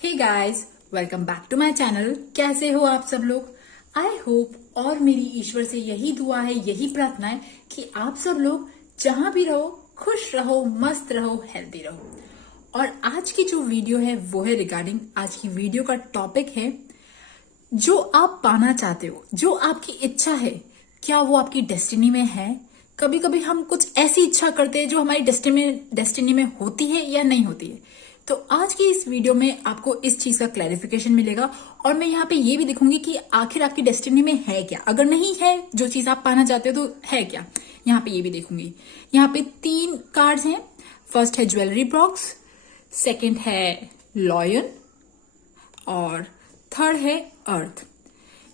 Hey guys, welcome back to my channel. कैसे हो आप सब लोग? आई होप, और मेरी ईश्वर से यही दुआ है, यही प्रार्थना है कि आप सब लोग जहां भी रहो खुश रहो, मस्त रहो, हेल्दी रहो। और आज की जो वीडियो है वो है रिगार्डिंग, आज की वीडियो का टॉपिक है जो आप पाना चाहते हो, जो आपकी इच्छा है, क्या वो आपकी डेस्टिनी में है? कभी कभी हम कुछ ऐसी इच्छा करते हैं जो हमारी डेस्टिनी में होती है या नहीं होती है। तो आज की इस वीडियो में आपको इस चीज का क्लैरिफिकेशन मिलेगा और मैं यहाँ पे ये भी दिखूंगी कि आखिर आपकी डेस्टिनी में है क्या। अगर नहीं है जो चीज आप पाना चाहते हो तो है क्या, यहाँ पे ये भी देखूंगी। यहाँ पे 3 कार्ड्स हैं। फर्स्ट है ज्वेलरी बॉक्स, सेकंड है लॉयन और थर्ड है अर्थ।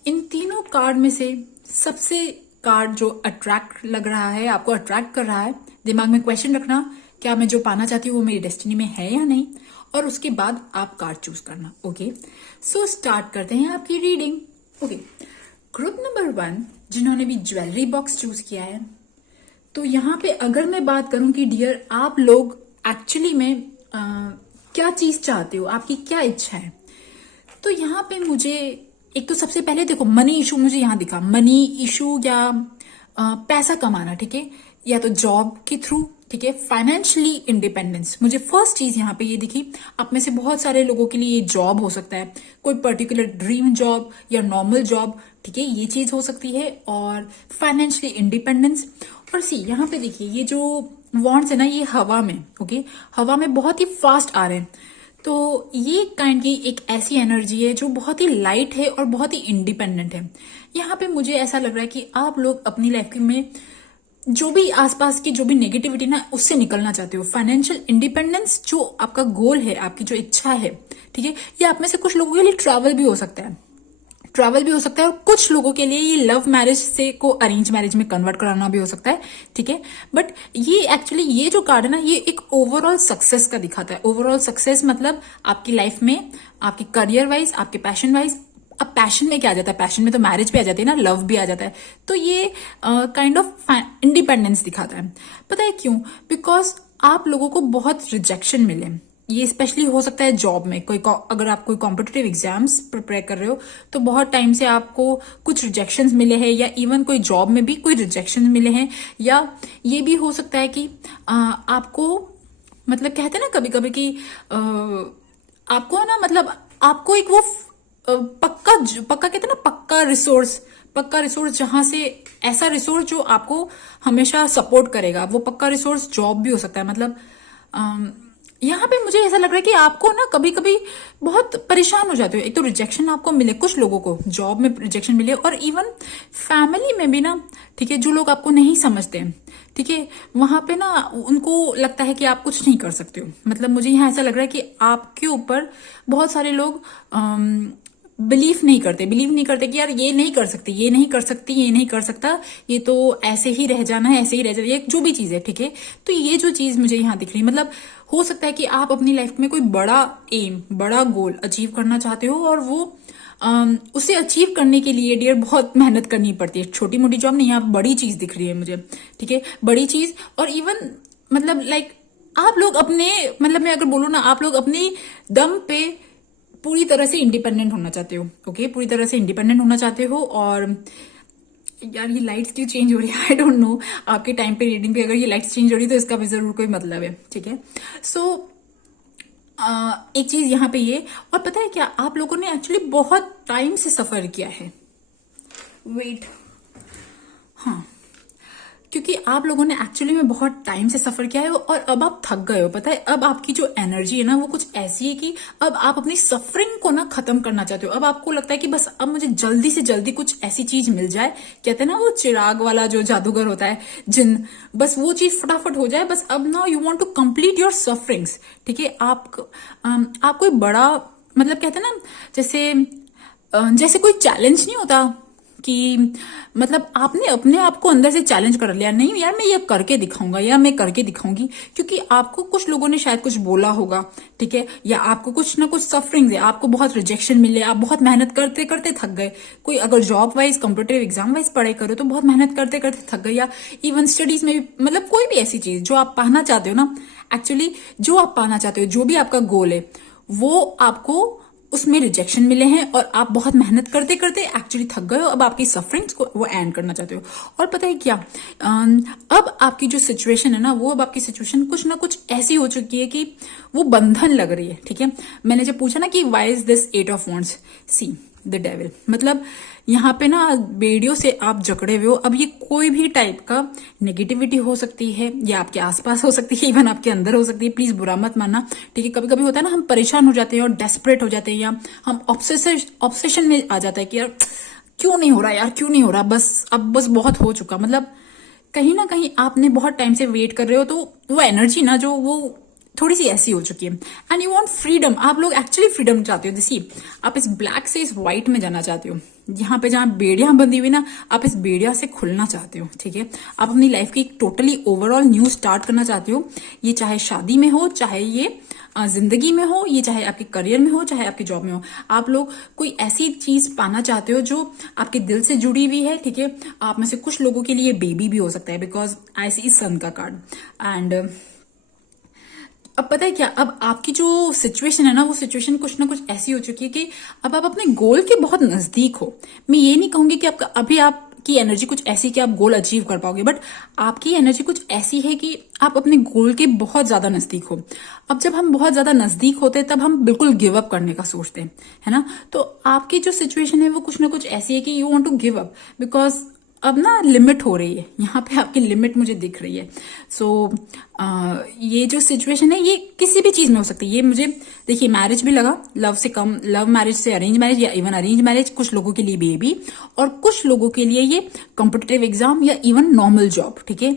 इन तीनों कार्ड में से सबसे कार्ड जो अट्रैक्ट लग रहा है, आपको अट्रैक्ट कर रहा है, दिमाग में क्वेश्चन रखना, क्या मैं जो पाना चाहती हूँ वो मेरी डेस्टिनी में है या नहीं, और उसके बाद आप कार्ड चूज करना। ओके, सो स्टार्ट करते हैं आपकी रीडिंग। ओके, ग्रुप नंबर 1 जिन्होंने भी ज्वेलरी बॉक्स चूज किया है, तो यहाँ पे अगर मैं बात करूं कि डियर आप लोग एक्चुअली में क्या चीज चाहते हो, आपकी क्या इच्छा है, तो यहाँ पे मुझे एक तो सबसे पहले देखो मनी इशू मुझे यहाँ दिखा। मनी इशू या पैसा कमाना, ठीक है, या तो जॉब के थ्रू, ठीक है, फाइनेंशियली इंडिपेंडेंस। मुझे फर्स्ट चीज यहाँ पे ये दिखी। आप में से बहुत सारे लोगों के लिए ये जॉब हो सकता है, कोई पर्टिकुलर ड्रीम जॉब या नॉर्मल जॉब, ठीक है, ये चीज हो सकती है। और फाइनेंशियली इंडिपेंडेंस। और सी यहाँ पे देखिए, ये जो वॉन्ड्स है ना, ये हवा में, ओके, हवा में बहुत ही फास्ट आ रहे हैं। तो ये काइंड की एक ऐसी एनर्जी है जो बहुत ही लाइट है और बहुत ही इंडिपेंडेंट है। यहाँ पे मुझे ऐसा लग रहा है कि आप लोग अपनी लाइफ में जो भी आसपास की जो भी नेगेटिविटी ना, उससे निकलना चाहते हो। फाइनेंशियल इंडिपेंडेंस जो आपका गोल है, आपकी जो इच्छा है, ठीक है, ये आप में से कुछ लोगों के लिए ट्रैवल भी हो सकता है, और कुछ लोगों के लिए ये लव मैरिज से को अरेंज मैरिज में कन्वर्ट कराना भी हो सकता है, ठीक है। बट ये एक्चुअली ये जो कार्ड है ना, ये एक ओवरऑल सक्सेस का दिखाता है। ओवरऑल सक्सेस मतलब आपकी लाइफ में, आपके करियर वाइज, आपके पैशन वाइज। अब पैशन में क्या आ जाता है? पैशन में तो मैरिज भी आ जाती है ना, लव भी आ जाता है। तो ये काइंड ऑफ इंडिपेंडेंस दिखाता है। पता है क्यों? बिकॉज आप लोगों को बहुत रिजेक्शन मिले। ये स्पेशली हो सकता है जॉब में, अगर आप कोई कॉम्पिटिटिव एग्जाम्स प्रिपेयर कर रहे हो तो बहुत टाइम से आपको कुछ रिजेक्शंस मिले हैं, या इवन कोई जॉब में भी कोई रिजेक्शंस मिले हैं। या ये भी हो सकता है कि आपको, मतलब कहते हैं ना कभी कभी कि आपको है ना, मतलब आपको एक वो पक्का कहते हैं ना, पक्का रिसोर्स जहां से, ऐसा रिसोर्स जो आपको हमेशा सपोर्ट करेगा, वो पक्का रिसोर्स जॉब भी हो सकता है। मतलब यहाँ पे मुझे ऐसा लग रहा है कि आपको ना कभी कभी बहुत परेशान हो जाते हो। एक तो रिजेक्शन आपको मिले, कुछ लोगों को जॉब में रिजेक्शन मिले, और इवन फैमिली में भी ना, ठीक है, जो लोग आपको नहीं समझते हैं, ठीक है, वहां पे ना उनको लगता है कि आप कुछ नहीं कर सकते हो। मतलब मुझे यहाँ ऐसा लग रहा है कि आपके ऊपर बहुत सारे लोग बिलीव नहीं करते कि यार ये नहीं कर सकती, ये नहीं कर सकती, ये नहीं कर सकता, ये तो ऐसे ही रह जाना है, ऐसे ही रह जाना, ये जो भी चीज है, ठीक है। तो ये जो चीज मुझे यहाँ दिख रही है, मतलब हो सकता है कि आप अपनी लाइफ में कोई बड़ा एम, बड़ा गोल अचीव करना चाहते हो, और वो उसे अचीव करने के लिए डियर बहुत मेहनत करनी पड़ती है। छोटी मोटी जॉब नहीं, यहाँ बड़ी चीज दिख रही है मुझे, ठीक है, बड़ी चीज। और इवन मतलब लाइक आप लोग अपने, मतलब मैं अगर बोलूँ ना, आप लोग अपने दम पे पूरी तरह से इंडिपेंडेंट होना चाहते हो। ओके, पूरी तरह से इंडिपेंडेंट होना चाहते हो। और यार ये लाइट्स क्यों चेंज हो रही है, आई डोंट नो। आपके टाइम पे रीडिंग पे अगर ये लाइट्स चेंज हो रही है तो इसका भी जरूर कोई मतलब है, ठीक है। सो एक चीज यहाँ पे ये, और पता है क्या, आप लोगों ने एक्चुअली बहुत टाइम से सफर किया है। वेट, हाँ, क्योंकि आप लोगों ने एक्चुअली में बहुत टाइम से सफर किया है और अब आप थक गए हो। पता है, अब आपकी जो एनर्जी है ना, वो कुछ ऐसी है कि अब आप अपनी सफरिंग को ना खत्म करना चाहते हो। अब आपको लगता है कि बस अब मुझे जल्दी से जल्दी कुछ ऐसी चीज मिल जाए, कहते हैं ना वो चिराग वाला जो जादूगर होता है, जिन, बस वो चीज फटाफट हो जाए। बस अब now you want to complete your sufferings, ठीक है। आप कोई बड़ा, मतलब कहते हैं ना, जैसे कोई चैलेंज नहीं होता कि मतलब आपने अपने आप को अंदर से चैलेंज कर लिया, नहीं यार मैं ये करके दिखाऊंगा या मैं करके दिखाऊंगी, क्योंकि आपको कुछ लोगों ने शायद कुछ बोला होगा, ठीक है, या आपको कुछ ना कुछ सफरिंग है, आपको बहुत रिजेक्शन मिले, आप बहुत मेहनत करते करते थक गए। कोई अगर job wise, competitive exam wise पढ़ाई करो तो बहुत मेहनत करते करते थक गए, या इवन स्टडीज में भी, मतलब कोई भी ऐसी चीज जो आप पाना चाहते हो ना, एक्चुअली जो आप पाना चाहते हो, जो भी आपका गोल है, वो आपको उसमें रिजेक्शन मिले हैं और आप बहुत मेहनत करते करते एक्चुअली थक गए हो। अब आपकी सफरिंग्स को वो एंड करना चाहते हो। और पता है क्या, अब आपकी जो सिचुएशन है ना, वो अब आपकी सिचुएशन कुछ ना कुछ ऐसी हो चुकी है कि वो बंधन लग रही है। ठीक है, मैंने जब पूछा ना कि why is this 8 of wands, see the devil, मतलब यहाँ पे ना बेड़ियों से आप जकड़े हुए हो। अब ये कोई भी टाइप का नेगेटिविटी हो सकती है, या आपके आसपास हो सकती है, इवन आपके अंदर हो सकती है। प्लीज बुरा मत मानना, ठीक है। कभी कभी होता है ना, हम परेशान हो जाते हैं और डेस्परेट हो जाते हैं, या हम ऑब्सेशन में आ जाता है कि यार क्यों नहीं हो रहा, यार क्यों नहीं हो रहा, बस अब बस बहुत हो चुका। मतलब कहीं ना कहीं आपने बहुत टाइम से वेट कर रहे हो, तो वो एनर्जी ना जो वो थोड़ी सी ऐसी हो चुकी है। एंड यू वांट फ्रीडम, आप लोग एक्चुअली फ्रीडम चाहते हो। जैसे आप इस ब्लैक से इस व्हाइट में जाना चाहते हो, यहाँ पे जहां बेड़ियां बंधी हुई ना, आप इस बेड़िया से खुलना चाहते हो। ठीक है, आप अपनी लाइफ की एक टोटली ओवरऑल न्यू स्टार्ट करना चाहते हो। ये चाहे शादी में हो, चाहे ये जिंदगी में हो, ये चाहे आपके करियर में हो, चाहे आपके जॉब में हो। आप लोग कोई ऐसी चीज पाना चाहते हो जो आपके दिल से जुड़ी हुई है। ठीक है, आप में से कुछ लोगों के लिए बेबी भी हो सकता है, बिकॉज आई सी सन का कार्ड। एंड अब पता है क्या, अब आपकी जो सिचुएशन है ना, वो सिचुएशन कुछ ना कुछ ऐसी हो चुकी है कि अब आप अपने गोल के बहुत नजदीक हो। मैं ये नहीं कहूंगी कि आपका अभी आपकी एनर्जी कुछ ऐसी कि आप गोल अचीव कर पाओगे, बट आपकी एनर्जी कुछ ऐसी है कि आप अपने गोल के बहुत ज्यादा नजदीक हो। अब जब हम बहुत ज्यादा नजदीक होते हैं, तब हम बिल्कुल गिव अप करने का सोचते हैं, है ना। तो आपकी जो सिचुएशन है वो कुछ ना कुछ ऐसी है कि you want to give up, because अब ना लिमिट हो रही है। यहाँ पे आपकी लिमिट मुझे दिख रही है। सो ये जो सिचुएशन है, ये किसी भी चीज में हो सकती है। ये मुझे देखिए, मैरिज भी लगा, लव से कम, लव मैरिज से अरेंज मैरिज, या इवन अरेंज मैरिज, कुछ लोगों के लिए बेबी, और कुछ लोगों के लिए ये कॉम्पिटिटिव एग्जाम, या इवन नॉर्मल जॉब। ठीक है,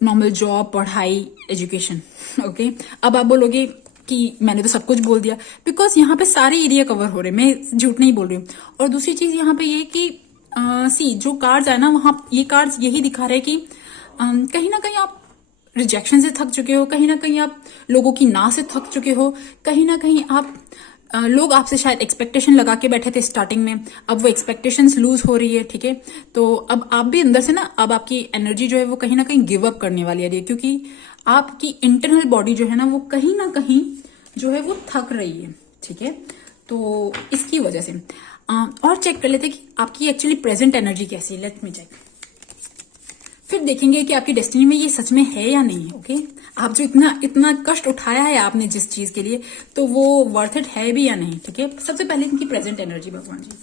नॉर्मल जॉब, पढ़ाई, एजुकेशन। ओके, अब आप बोलोगे कि मैंने तो सब कुछ बोल दिया, बिकॉज यहाँ पे सारे एरिया कवर हो रहे हैं, मैं झूठ नहीं बोल रही हूँ। और दूसरी चीज यहाँ पे ये कि सी जो कार्ड्स है ना, वहां ये कार्ड्स यही दिखा रहे हैं कि कहीं ना कहीं आप रिजेक्शन से थक चुके हो, कहीं ना कहीं आप लोगों की ना से थक चुके हो, कहीं ना कहीं आप लोग आपसे शायद एक्सपेक्टेशन लगा के बैठे थे स्टार्टिंग में, अब वो एक्सपेक्टेशंस लूज हो रही है। ठीक है, तो अब आप भी अंदर से ना, अब आपकी एनर्जी जो है वो कहीं ना कहीं गिव अप करने वाली है, क्योंकि आपकी इंटरनल बॉडी जो है ना, वो कहीं ना कहीं जो है वो थक रही है। ठीक है, तो इसकी वजह से और चेक कर लेते कि आपकी एक्चुअली प्रेजेंट एनर्जी कैसी है। लेट मी चेक, फिर देखेंगे कि आपकी डेस्टिनी में ये सच में है या नहीं है। ओके, आप जो इतना इतना कष्ट उठाया है आपने जिस चीज के लिए, तो वो वर्थ इट है भी या नहीं। ठीक है, सबसे पहले इनकी प्रेजेंट एनर्जी भगवान जी।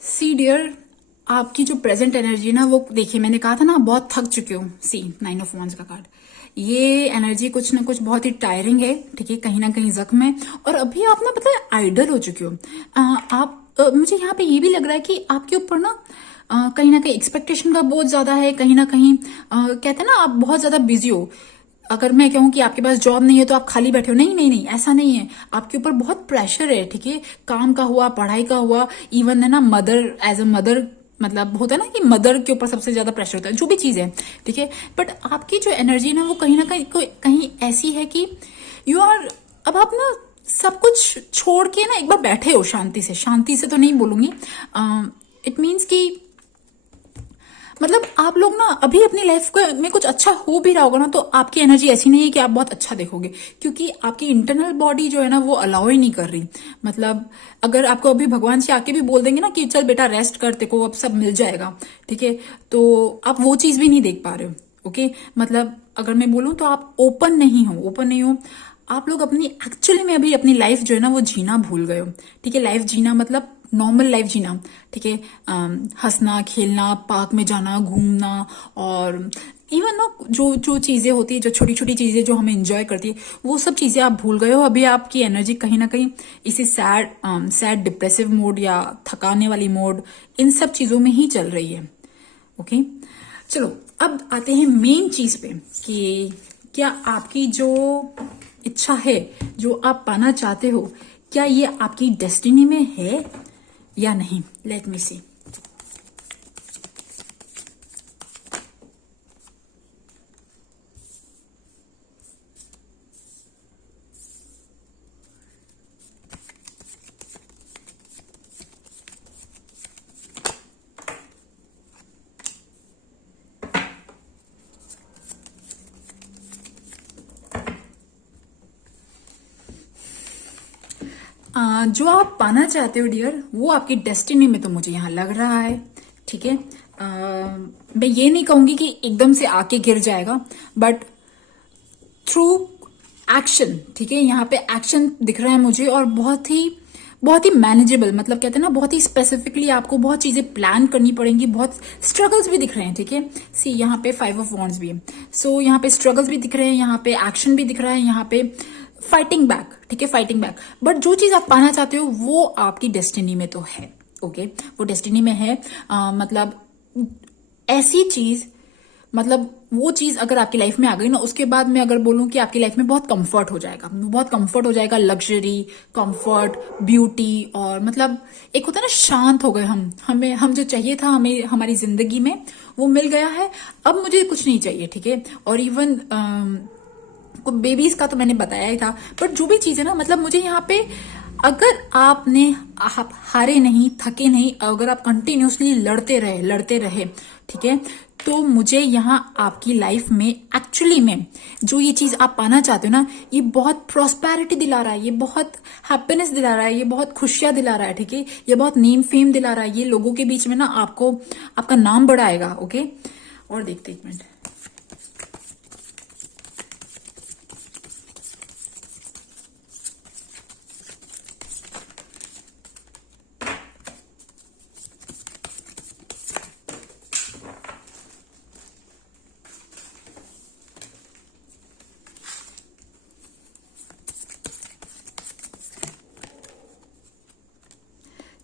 सी डियर, आपकी जो प्रेजेंट एनर्जी ना, वो देखिए, मैंने कहा था ना, बहुत थक चुके हो। सी 9 ऑफ वॉन्ड्स का कार्ड, ये एनर्जी कुछ ना कुछ बहुत ही टायरिंग है। ठीक है, कहीं ना कहीं जख्म है, और अभी आप ना पता है आइडल हो चुके हो। मुझे यहाँ पे ये भी लग रहा है कि आपके ऊपर ना कहीं ना कहीं एक्सपेक्टेशन का बहुत ज्यादा है। कहीं ना कहीं कहते हैं ना, आप बहुत ज्यादा बिजी हो। अगर मैं कहूं कि आपके पास जॉब नहीं है तो आप खाली बैठे हो, नहीं नहीं नहीं, ऐसा नहीं है। आपके ऊपर बहुत प्रेशर है। ठीक है, काम का हुआ, पढ़ाई का हुआ, इवन है ना मदर, एज अ मदर, मतलब होता है ना कि मदर के ऊपर सबसे ज्यादा प्रेशर होता है, जो भी चीज है। ठीक है, बट आपकी जो एनर्जी ना, वो कहीं ना कहीं ऐसी है कि यू आर, अब आप ना सब कुछ छोड़ के ना एक बार बैठे हो शांति से। शांति से तो नहीं बोलूंगी, इट मीन्स कि मतलब आप लोग ना अभी अपनी लाइफ में कुछ अच्छा हो भी रहा होगा ना, तो आपकी एनर्जी ऐसी नहीं है कि आप बहुत अच्छा देखोगे, क्योंकि आपकी इंटरनल बॉडी जो है ना, वो अलाउ ही नहीं कर रही। मतलब अगर आपको अभी भगवान जी आके भी बोल देंगे ना कि चल बेटा रेस्ट कर, तेरे को अब सब मिल जाएगा, ठीक है, तो आप वो चीज भी नहीं देख पा रहे हो। ओके, मतलब अगर मैं बोलूं तो आप ओपन नहीं हो। आप लोग अपनी एक्चुअली में अभी अपनी लाइफ जो है ना, वो जीना भूल गए हो। ठीक है, लाइफ जीना मतलब नॉर्मल लाइफ जीना। ठीक है, हंसना, खेलना, पार्क में जाना, घूमना, और इवन ना जो जो चीजें होती है, जो छोटी छोटी चीजें जो हमें एंजॉय करती है, वो सब चीजें आप भूल गए हो। अभी आपकी एनर्जी कहीं ना कहीं इसी सैड डिप्रेसिव मोड या थकाने वाली मोड, इन सब चीजों में ही चल रही है। ओके, चलो अब आते हैं मेन चीज पे कि क्या आपकी जो इच्छा है, जो आप पाना चाहते हो, क्या ये आपकी डेस्टिनी में है या नहीं। लेट मी सी। जो आप पाना चाहते हो डियर, वो आपकी डेस्टिनी में तो मुझे यहाँ लग रहा है। ठीक है, मैं ये नहीं कहूंगी कि एकदम से आके गिर जाएगा, बट थ्रू एक्शन, ठीक है, यहाँ पे एक्शन दिख रहा है मुझे, और बहुत ही मैनेजेबल, मतलब कहते हैं ना, बहुत ही स्पेसिफिकली आपको बहुत चीजें प्लान करनी पड़ेंगी, बहुत स्ट्रगल्स भी दिख रहे हैं। ठीक है, सी यहाँ पे 5 ऑफ वॉन्ड्स भी है, सो यहाँ पे स्ट्रगल्स भी दिख रहे हैं, यहाँ पे एक्शन भी दिख रहा है, यहाँ पे फाइटिंग बैक। ठीक है, फाइटिंग बैक, बट जो चीज आप पाना चाहते हो वो आपकी डेस्टिनी में तो है। ओके, वो डेस्टिनी में है। मतलब ऐसी चीज, मतलब वो चीज अगर आपकी लाइफ में आ गई ना, उसके बाद मैं अगर बोलूं कि आपकी लाइफ में बहुत कंफर्ट हो जाएगा, बहुत कंफर्ट हो जाएगा, लग्जरी, कंफर्ट, ब्यूटी, और मतलब एक होता है ना, शांत हो गए हम जो चाहिए था हमें हमारी जिंदगी में, वो मिल गया है। अब मुझे कुछ नहीं चाहिए। ठीक है, और इवन बेबीज का तो मैंने बताया ही था, बट जो भी चीज है ना, मतलब मुझे यहाँ पे, अगर आप हारे नहीं, थके नहीं, अगर आप कंटिन्यूसली लड़ते रहे, ठीक है, तो मुझे यहाँ आपकी लाइफ में एक्चुअली में जो ये चीज आप पाना चाहते हो ना, ये बहुत प्रॉस्पेरिटी दिला रहा है, ये बहुत हैप्पीनेस दिला रहा है, ये बहुत खुशियां दिला रहा है। ठीक है, ये बहुत नेम फेम दिला रहा है, ये लोगों के बीच में ना आपको आपका नाम बढ़ाएगा। ओके, और देखते एक मिनट।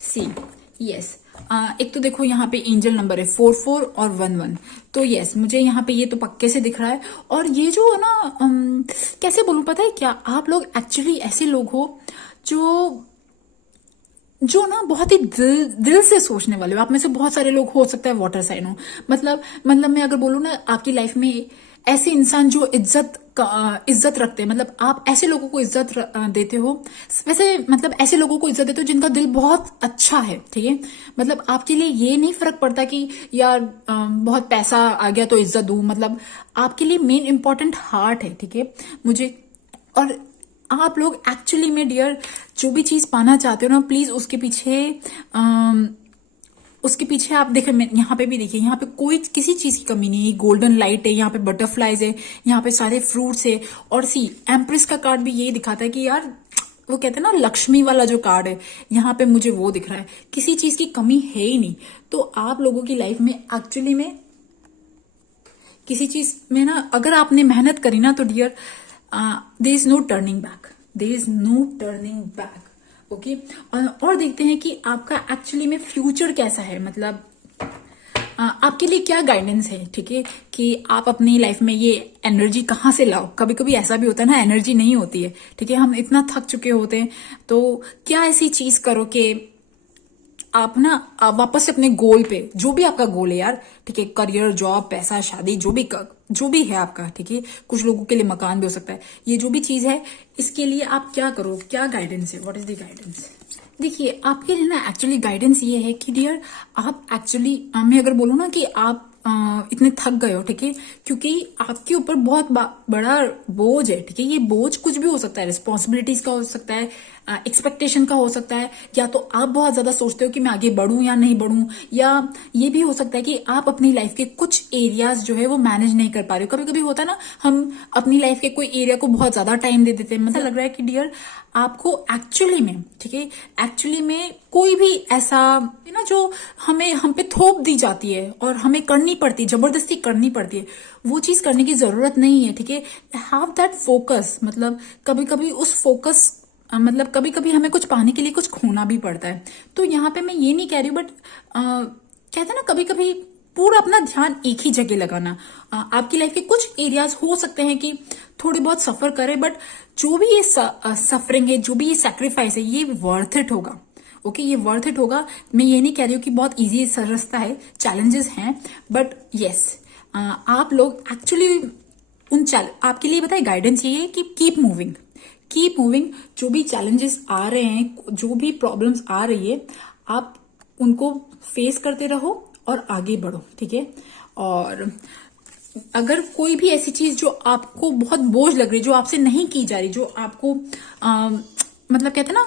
सी यस, एक तो देखो यहाँ पे एंजल नंबर है 44 और 11, तो यस, मुझे यहाँ पे ये तो पक्के से दिख रहा है। और ये जो है ना, कैसे बोलूं, पता है क्या, आप लोग एक्चुअली ऐसे लोग हो जो जो ना बहुत ही दिल से सोचने वाले हो। आप में से बहुत सारे लोग हो सकता है वाटर साइन हो, मतलब मैं अगर बोलूँ ना, आपकी लाइफ में ऐसे इंसान जो इज्जत रखते हैं, मतलब आप ऐसे लोगों को इज्जत देते हो, वैसे मतलब ऐसे लोगों को इज्जत देते हो जिनका दिल बहुत अच्छा है। ठीक है, मतलब आपके लिए ये नहीं फर्क पड़ता कि यार बहुत पैसा आ गया तो इज्जत दूं, मतलब आपके लिए मेन इंपॉर्टेंट हार्ट है। ठीक है, मुझे, और आप लोग एक्चुअली में डियर, जो भी चीज पाना चाहते हो ना, प्लीज उसके पीछे आप देखें, यहाँ पे भी देखिए, यहाँ पे कोई किसी चीज की कमी नहीं है। गोल्डन लाइट है, यहाँ पे बटरफ्लाईज है, यहाँ पे सारे फ्रूट्स है, और सी एम्प्रेस का कार्ड भी यही दिखाता है कि यार, वो कहते हैं ना, लक्ष्मी वाला जो कार्ड है, यहाँ पे मुझे वो दिख रहा है, किसी चीज की कमी है ही नहीं। तो आप लोगों की लाइफ में एक्चुअली में किसी चीज में ना, अगर आपने मेहनत करी ना, तो dear, there is no turning back, there is no turning back. Okay, और देखते हैं कि आपका एक्चुअली में फ्यूचर कैसा है, मतलब आपके लिए क्या गाइडेंस है। ठीक है, कि आप अपनी लाइफ में ये एनर्जी कहाँ से लाओ। कभी कभी ऐसा भी होता है ना, एनर्जी नहीं होती है। ठीक है, हम इतना थक चुके होते हैं, तो क्या ऐसी चीज करो कि आप ना वापस से अपने गोल पे, जो भी आपका गोल है यार, ठीक है, करियर, जॉब, पैसा, शादी, जो भी है आपका, ठीक है, कुछ लोगों के लिए मकान भी हो सकता है, ये जो भी चीज है, इसके लिए आप क्या करो, क्या गाइडेंस है, व्हाट इज द गाइडेंस। देखिए, आपके लिए ना एक्चुअली गाइडेंस ये है कि डियर, आप एक्चुअली, मैं अगर बोलूँ ना कि आप इतने थक गए हो, ठीक है, क्योंकि आपके ऊपर बहुत बड़ा बोझ है। ठीक है, ये बोझ कुछ भी हो सकता है, रिस्पॉन्सिबिलिटीज का हो सकता है, एक्सपेक्टेशन का हो सकता है, या तो आप बहुत ज्यादा सोचते हो कि मैं आगे बढ़ूं या नहीं बढ़ूं, या ये भी हो सकता है कि आप अपनी लाइफ के कुछ एरियाज जो है वो मैनेज नहीं कर पा रहे हो। कभी कभी होता है ना, हम अपनी लाइफ के कोई एरिया को बहुत ज्यादा टाइम दे देते हैं। मतलब लग रहा है कि डियर आपको एक्चुअली में, ठीक है, एक्चुअली में कोई भी ऐसा ना जो हम पे थोप दी जाती है और हमें करनी पड़ती है, जबरदस्ती करनी पड़ती है, वो चीज करने की जरूरत नहीं है। ठीक है, हैव दैट फोकस। मतलब कभी कभी उस फोकस मतलब कभी कभी हमें कुछ पाने के लिए कुछ खोना भी पड़ता है। तो यहाँ पे मैं ये नहीं कह रही हूँ, बट कहते हैं ना, कभी कभी पूरा अपना ध्यान एक ही जगह लगाना। आपकी लाइफ के कुछ एरियाज हो सकते हैं कि थोड़े बहुत सफर करे, बट जो भी ये सफरिंग है, जो भी ये सैक्रिफाइस है, ये वर्थ इट होगा। ओके, ये वर्थ इट होगा। मैं ये नहीं कह रही हूँ कि बहुत इजी रास्ता है, चैलेंजेस हैं, बट यस, आप लोग एक्चुअली आपके लिए बताए गाइडेंस ये है कि कीप मूविंग, कीप मूविंग। जो भी चैलेंजेस आ रहे हैं, जो भी प्रॉब्लम्स आ रही है, आप उनको फेस करते रहो और आगे बढ़ो। ठीक है, और अगर कोई भी ऐसी चीज जो आपको बहुत बोझ लग रही, जो आपसे नहीं की जा रही, जो आपको मतलब कहते हैं ना,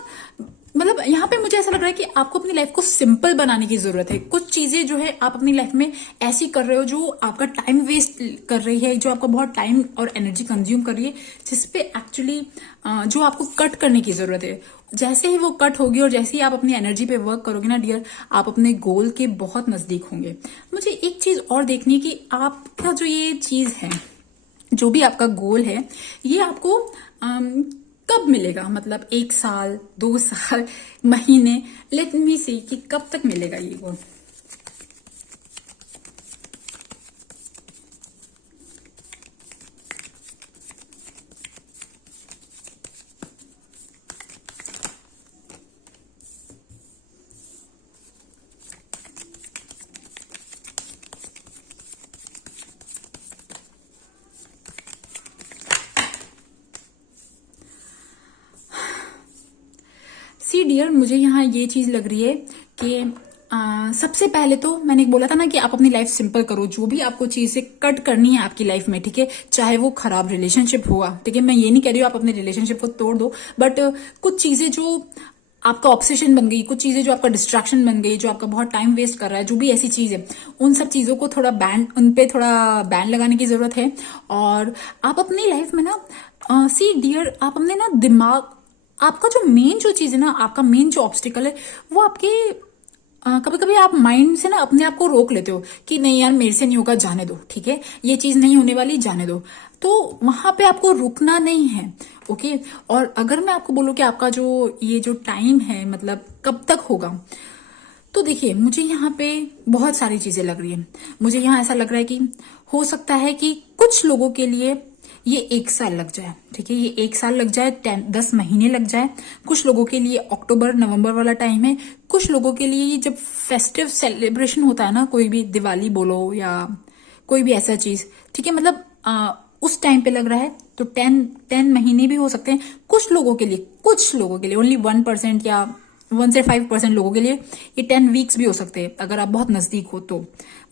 मतलब यहाँ पे मुझे ऐसा लग रहा है कि आपको अपनी लाइफ को सिंपल बनाने की जरूरत है। कुछ चीजें जो है आप अपनी लाइफ में ऐसी कर रहे हो जो आपका टाइम वेस्ट कर रही है, जो आपका बहुत टाइम और एनर्जी कंज्यूम कर रही है, जिसपे एक्चुअली जो आपको कट करने की जरूरत है। जैसे ही वो कट होगी और जैसे ही आप अपनी एनर्जी पे वर्क करोगे ना डियर, आप अपने गोल के बहुत नजदीक होंगे। मुझे एक चीज और देखनी है कि आपका जो ये चीज है, जो भी आपका गोल है, ये आपको कब मिलेगा। मतलब 1 साल, 2 साल, महीने, लेट मी सी कि कब तक मिलेगा ये गोल। सी डियर, मुझे यहाँ ये चीज लग रही है कि सबसे पहले तो मैंने बोला था ना कि आप अपनी लाइफ सिंपल करो। जो भी आपको चीजें कट करनी है आपकी लाइफ में, ठीक है, चाहे वो खराब रिलेशनशिप हुआ, ठीक है, मैं ये नहीं कह रही हूँ आप अपने रिलेशनशिप को तोड़ दो, बट कुछ चीजें जो आपका ऑब्सेशन बन गई, कुछ चीजें जो आपका डिस्ट्रैक्शन बन गई, जो आपका बहुत टाइम वेस्ट कर रहा है, जो भी ऐसी चीज है, उन सब चीजों को थोड़ा उन पे थोड़ा बैन लगाने की जरूरत है। और आप अपनी लाइफ में ना सी डियर, आप अपने ना दिमाग, आपका जो मेन जो चीज है ना, आपका मेन जो ऑब्स्टिकल है, वो आपके कभी कभी आप माइंड से ना अपने आप को रोक लेते हो कि नहीं यार मेरे से नहीं होगा, जाने दो, ठीक है, ये चीज नहीं होने वाली, जाने दो। तो वहां पे आपको रुकना नहीं है। ओके, और अगर मैं आपको बोलूं कि आपका जो ये जो टाइम है, मतलब कब तक होगा, तो देखिए मुझे यहाँ पे बहुत सारी चीजें लग रही है। मुझे यहाँ ऐसा लग रहा है कि हो सकता है कि कुछ लोगों के लिए ये 1 साल लग जाए, ठीक है, ये 1 साल लग जाए, 10 महीने लग जाए। कुछ लोगों के लिए अक्टूबर नवंबर वाला टाइम है। कुछ लोगों के लिए ये जब फेस्टिव सेलिब्रेशन होता है ना, कोई भी दिवाली बोलो या कोई भी ऐसा चीज, ठीक है, मतलब उस टाइम पे लग रहा है, तो 10 महीने भी हो सकते हैं। कुछ लोगों के लिए ओनली 1% या 1 से 5% लोगों के लिए ये 10 वीक्स भी हो सकते हैं, अगर आप बहुत नजदीक हो तो।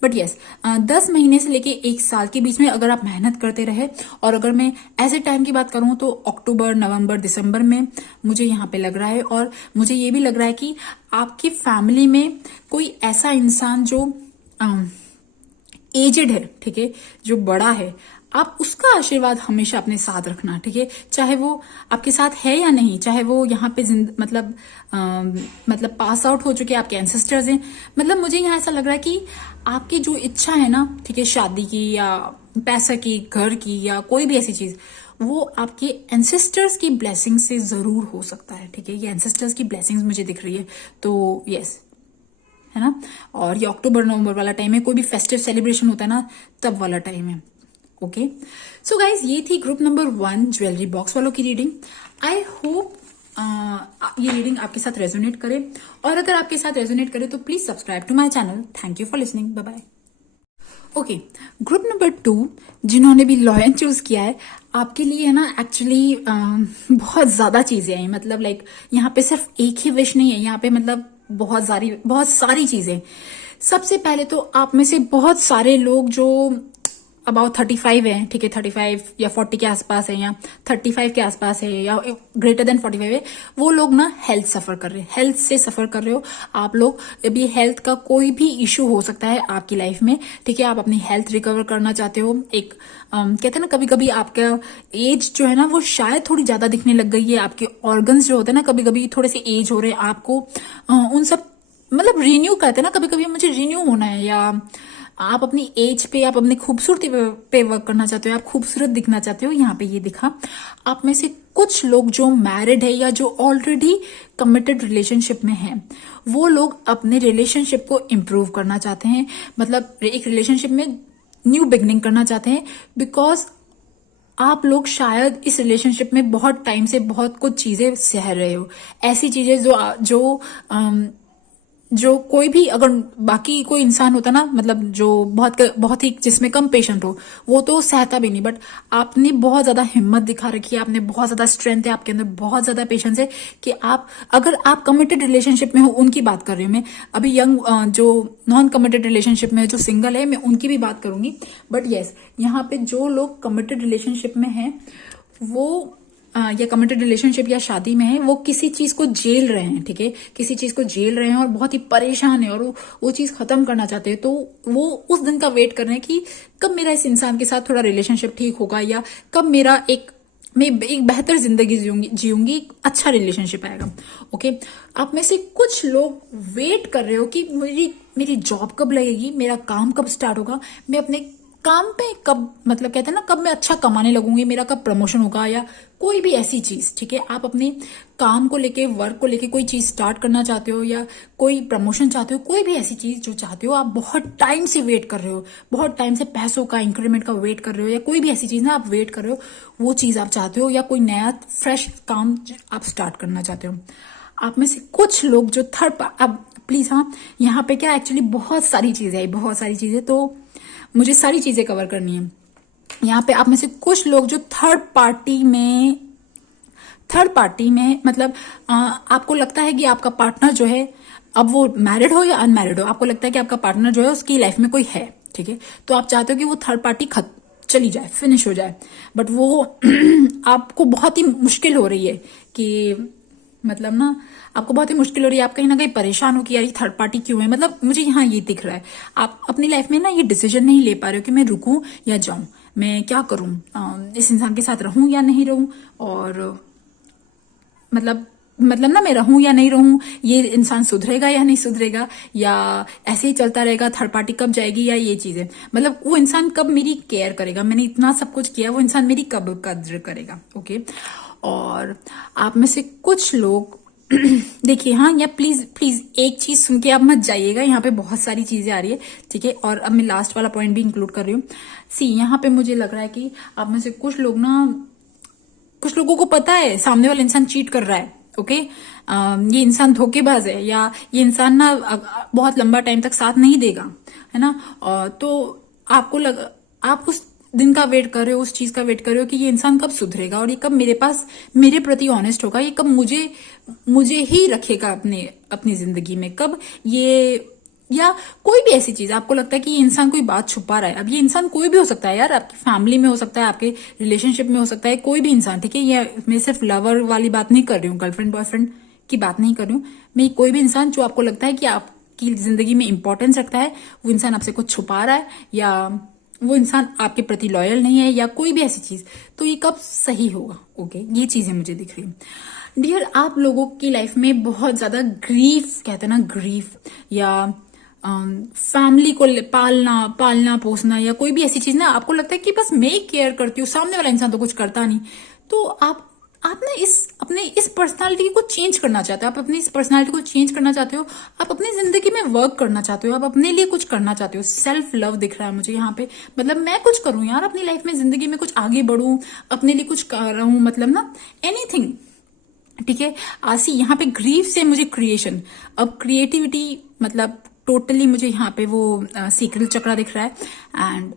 बट यस, 10 महीने से लेके 1 साल के बीच में अगर आप मेहनत करते रहे, और अगर मैं ऐसे टाइम की बात करूं तो अक्टूबर नवंबर दिसंबर में मुझे यहाँ पे लग रहा है। और मुझे ये भी लग रहा है कि आपकी फैमिली में कोई ऐसा इंसान जो एजेड है, ठीक है, जो बड़ा है, आप उसका आशीर्वाद हमेशा अपने साथ रखना, ठीक है, चाहे वो आपके साथ है या नहीं, चाहे वो यहाँ पे मतलब पास आउट हो चुके आपके एंसेस्टर्स हैं। मतलब मुझे यहाँ ऐसा लग रहा है कि आपकी जो इच्छा है ना, ठीक है, शादी की या पैसा की, घर की, या कोई भी ऐसी चीज, वो आपके एंसेस्टर्स की ब्लेसिंग से जरूर हो सकता है, ठीक है, ये एंसेस्टर्स की ब्लेसिंग्स मुझे दिख रही है। तो यस, है ना, और ये अक्टूबर नवंबर वाला टाइम है, कोई भी फेस्टिव सेलिब्रेशन होता है ना, तब वाला टाइम है। ओके, सो गाइज, ये थी ग्रुप नंबर 1 ज्वेलरी बॉक्स वालों की रीडिंग। आई होप ये रीडिंग आपके साथ रेजोनेट करे, और अगर आपके साथ रेजोनेट करे तो please subscribe to my channel. Thank you for listening, bye bye. Okay, group number 2 जिन्होंने भी लॉयन चूज किया है, आपके लिए है ना एक्चुअली बहुत ज्यादा चीजें आई। मतलब लाइक यहाँ पे सिर्फ एक ही विश नहीं है, यहाँ पे मतलब बहुत सारी चीजें। सबसे पहले तो आप में से बहुत सारे लोग जो अबाउट 35 है, ठीक है, 35 या 40 के आसपास है, या 35 के आसपास है, या ग्रेटर देन 45 है, वो लोग ना हेल्थ सफर कर रहे हैं, हेल्थ से सफर कर रहे हो आप लोग। अभी हेल्थ का कोई भी इशू हो सकता है आपकी लाइफ में, ठीक है। आप अपनी हेल्थ रिकवर करना चाहते हो। एक कहते हैं ना, कभी कभी आपका एज जो है ना वो शायद थोड़ी ज्यादा दिखने लग गई है, आपके ऑर्गन्स जो होते हैं ना कभी कभी थोड़े से एज हो रहे हैं आपको, उन सब मतलब रिन्यू करते हैं ना, कभी कभी मुझे रिन्यू होना है, या आप अपनी एज पे, आप अपनी खूबसूरती पे वर्क करना चाहते हो, आप खूबसूरत दिखना चाहते हो। यहाँ पे ये दिखा आप में से कुछ लोग जो मैरिड है या जो ऑलरेडी कमिटेड रिलेशनशिप में हैं, वो लोग अपने रिलेशनशिप को इम्प्रूव करना चाहते हैं, मतलब एक रिलेशनशिप में न्यू बिगनिंग करना चाहते हैं। बिकॉज आप लोग शायद इस रिलेशनशिप में बहुत टाइम से बहुत कुछ चीजें सह रहे हो, ऐसी चीजें जो कोई भी, अगर बाकी कोई इंसान होता ना, मतलब जो बहुत ही जिसमें कम पेशेंट हो, वो तो सहता भी नहीं, बट आपने बहुत ज्यादा हिम्मत दिखा रखी है, आपने बहुत ज्यादा स्ट्रेंथ है आपके अंदर, बहुत ज्यादा पेशेंस है कि आप, अगर आप कमिटेड रिलेशनशिप में हो, उनकी बात कर रही हूँ मैं, अभी यंग जो नॉन कमिटेड रिलेशनशिप में जो सिंगल है, मैं उनकी भी बात करूंगी। बट यस, यहाँ पे जो लोग कमिटेड रिलेशनशिप में हैं, वो या कमिटेड रिलेशनशिप या शादी में है, वो किसी चीज को झेल रहे हैं, ठीक है, किसी चीज को झेल रहे हैं और बहुत ही परेशान है, और वो चीज खत्म करना चाहते हैं। तो वो उस दिन का वेट कर रहे हैं कि कब मेरा इस इंसान के साथ थोड़ा रिलेशनशिप ठीक होगा, या कब मैं एक बेहतर जिंदगी जीऊंगी, अच्छा रिलेशनशिप आएगा। ओके, आप में से कुछ लोग वेट कर रहे हो कि मेरी जॉब कब लगेगी, मेरा काम कब स्टार्ट होगा, मैं अपने काम पे कब, मतलब कहते हैं ना, कब मैं अच्छा कमाने लगूंगी, मेरा कब प्रमोशन होगा, या कोई भी ऐसी चीज, ठीक है। आप अपने काम को लेके, वर्क को लेके कोई चीज स्टार्ट करना चाहते हो, या कोई प्रमोशन चाहते हो, कोई भी ऐसी चीज जो चाहते हो, आप बहुत टाइम से वेट कर रहे हो, बहुत टाइम से पैसों का, इंक्रीमेंट का वेट कर रहे हो, या कोई भी ऐसी चीज ना आप वेट कर रहे हो, वो चीज आप चाहते हो, या कोई नया फ्रेश काम आप स्टार्ट करना चाहते हो। आप में से कुछ लोग जो अब प्लीज, हाँ, यहाँ पे क्या एक्चुअली बहुत सारी चीजें आई, बहुत सारी चीजें, तो मुझे सारी चीजें कवर करनी है। यहाँ पे आप में से कुछ लोग जो थर्ड पार्टी में मतलब आपको लगता है कि आपका पार्टनर जो है, अब वो मैरिड हो या अनमैरिड हो, आपको लगता है कि आपका पार्टनर जो है उसकी लाइफ में कोई है, ठीक है। तो आप चाहते हो कि वो थर्ड पार्टी चली जाए, फिनिश हो जाए, बट वो आपको बहुत ही मुश्किल हो रही है कि, मतलब ना, आपको बहुत ही मुश्किल हो रही है, आप कहीं ना कहीं परेशान हो कि यार ये थर्ड पार्टी क्यों है, मतलब मुझे यहाँ ये दिख रहा है, आप अपनी लाइफ में ना ये डिसीजन नहीं ले पा रहे हो कि मैं रुकूं या जाऊं, मैं क्या करूं, इस इंसान के साथ रहूं या नहीं रहूं, और मतलब ना, मैं रहूं या नहीं रहूं, ये इंसान सुधरेगा या नहीं सुधरेगा, या ऐसे ही चलता रहेगा, थर्ड पार्टी कब जाएगी, या ये चीजें, मतलब वो इंसान कब मेरी केयर करेगा, मैंने इतना सब कुछ किया, वो इंसान मेरी कब कद्र करेगा। ओके, और आप में से कुछ लोग देखिए, हाँ, या प्लीज एक चीज सुन के आप मत जाइएगा, यहाँ पे बहुत सारी चीजें आ रही है, ठीक है, और अब मैं लास्ट वाला पॉइंट भी इंक्लूड कर रही हूँ। यहाँ पे मुझे लग रहा है कि आप में से कुछ लोगों को पता है सामने वाला इंसान चीट कर रहा है। ओके, ये इंसान धोखेबाज है, या ये इंसान ना बहुत लंबा टाइम तक साथ नहीं देगा, है ना, तो आप उस दिन का वेट कर रहे हो, उस चीज का वेट कर रहे हो कि ये इंसान कब सुधरेगा, और ये कब मेरे प्रति ऑनेस्ट होगा, ये कब मुझे ही रखेगा अपनी जिंदगी में, कब ये, या कोई भी ऐसी चीज आपको लगता है कि ये इंसान कोई बात छुपा रहा है। अब ये इंसान कोई भी हो सकता है यार, आपकी फैमिली में हो सकता है, आपके रिलेशनशिप में हो सकता है, कोई भी इंसान, ठीक है। ये मैं सिर्फ लवर वाली बात नहीं कर रही हूँ, गर्लफ्रेंड बॉयफ्रेंड की बात नहीं कर रही हूँ मैं, कोई भी इंसान जो आपको लगता है कि आपकी जिंदगी में इंपॉर्टेंस रखता है, वो इंसान आपसे कुछ छुपा रहा है, या वो इंसान आपके प्रति लॉयल नहीं है, या कोई भी ऐसी चीज, तो ये कब सही होगा। ओके, ये चीजें मुझे दिख रही है। डियर, आप लोगों की लाइफ में बहुत ज्यादा ग्रीफ, कहते हैं ना, ग्रीफ, या फैमिली को पालना पोसना, या कोई भी ऐसी चीज ना, आपको लगता है कि बस मैं केयर करती हूँ, सामने वाला इंसान तो कुछ करता नहीं, तो आप ना अपने इस पर्सनालिटी को चेंज करना चाहते हो, आप अपनी इस पर्सनालिटी को चेंज करना चाहते हो, आप अपनी जिंदगी में वर्क करना चाहते हो, आप अपने लिए कुछ करना चाहते हो, सेल्फ लव दिख रहा है मुझे यहाँ पे, मतलब मैं कुछ करूं यार अपनी लाइफ में, जिंदगी में कुछ आगे बढ़ूं, अपने लिए कुछ कर रहा हूं, मतलब ना एनीथिंग, ठीक है। आसी यहाँ पे ग्रीफ से मुझे क्रिएशन, अब क्रिएटिविटी, मतलब टोटली मुझे यहाँ पे वो सीक्रेट चक्रा दिख रहा है, एंड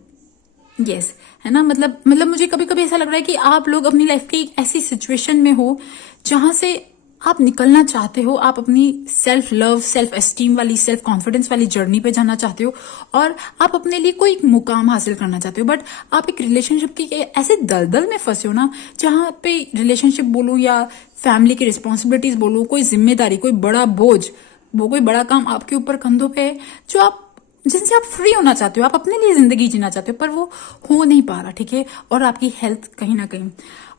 यस, है ना, मतलब मुझे कभी कभी ऐसा लग रहा है कि आप लोग अपनी लाइफ की एक ऐसी सिचुएशन में हो जहां से आप निकलना चाहते हो, आप अपनी सेल्फ लव, सेल्फ एस्टीम वाली, सेल्फ कॉन्फिडेंस वाली जर्नी पे जाना चाहते हो और आप अपने लिए कोई एक मुकाम हासिल करना चाहते हो, बट आप एक रिलेशनशिप की ऐसे दलदल में फंसे हो ना, जहां पे रिलेशनशिप बोलो या फैमिली की रिस्पॉन्सिबिलिटीज बोलो, कोई जिम्मेदारी, कोई बड़ा बोझ, वो कोई बड़ा काम आपके ऊपर कंधों पे है, जो आप जिनसे आप फ्री होना चाहते हो, आप अपने लिए जिंदगी जीना चाहते हो, पर वो हो नहीं पा रहा, ठीक है। और आपकी हेल्थ कहीं ना कहीं,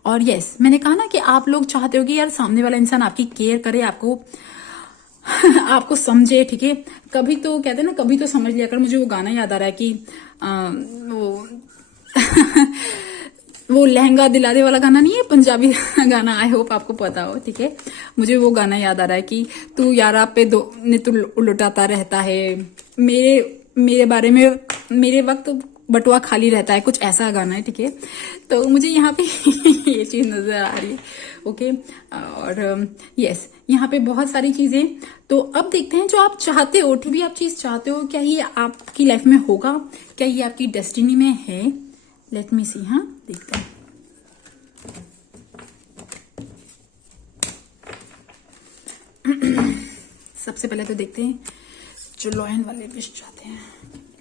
और यस, मैंने कहा ना कि आप लोग चाहते हो कि यार सामने वाला इंसान आपकी केयर करे, आपको आपको समझे, ठीक है। कभी तो कहते हैं ना, कभी तो समझ लिया कर। मुझे वो गाना याद आ रहा है कि वो वो लहंगा दिला दे वाला गाना नहीं है, पंजाबी गाना, आई होप आपको पता हो, ठीक है। मुझे वो गाना याद आ रहा है कि तू यारा पे दो ने तू लुटाता रहता है, मेरे मेरे बारे में मेरे वक्त बटुआ खाली रहता है, कुछ ऐसा गाना है, ठीक है। तो मुझे यहाँ पे ये चीज नजर आ रही है, ओके। और यस, यहाँ पे बहुत सारी चीजें। तो अब देखते हैं, जो आप चाहते हो, ठीक भी आप चीज चाहते हो, क्या ये आपकी लाइफ में होगा, क्या ये आपकी डेस्टिनी में है? लेट मी सी, हाँ देखते हैं। सबसे पहले तो देखते हैं जो लॉयन वाले विश चाहते हैं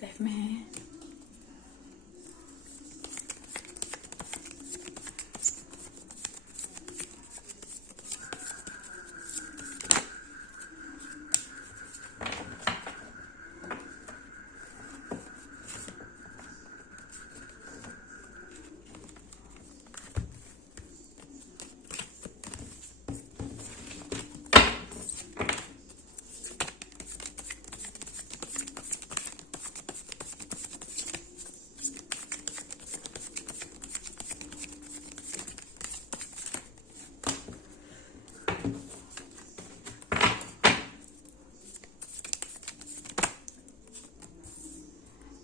लाइफ में है।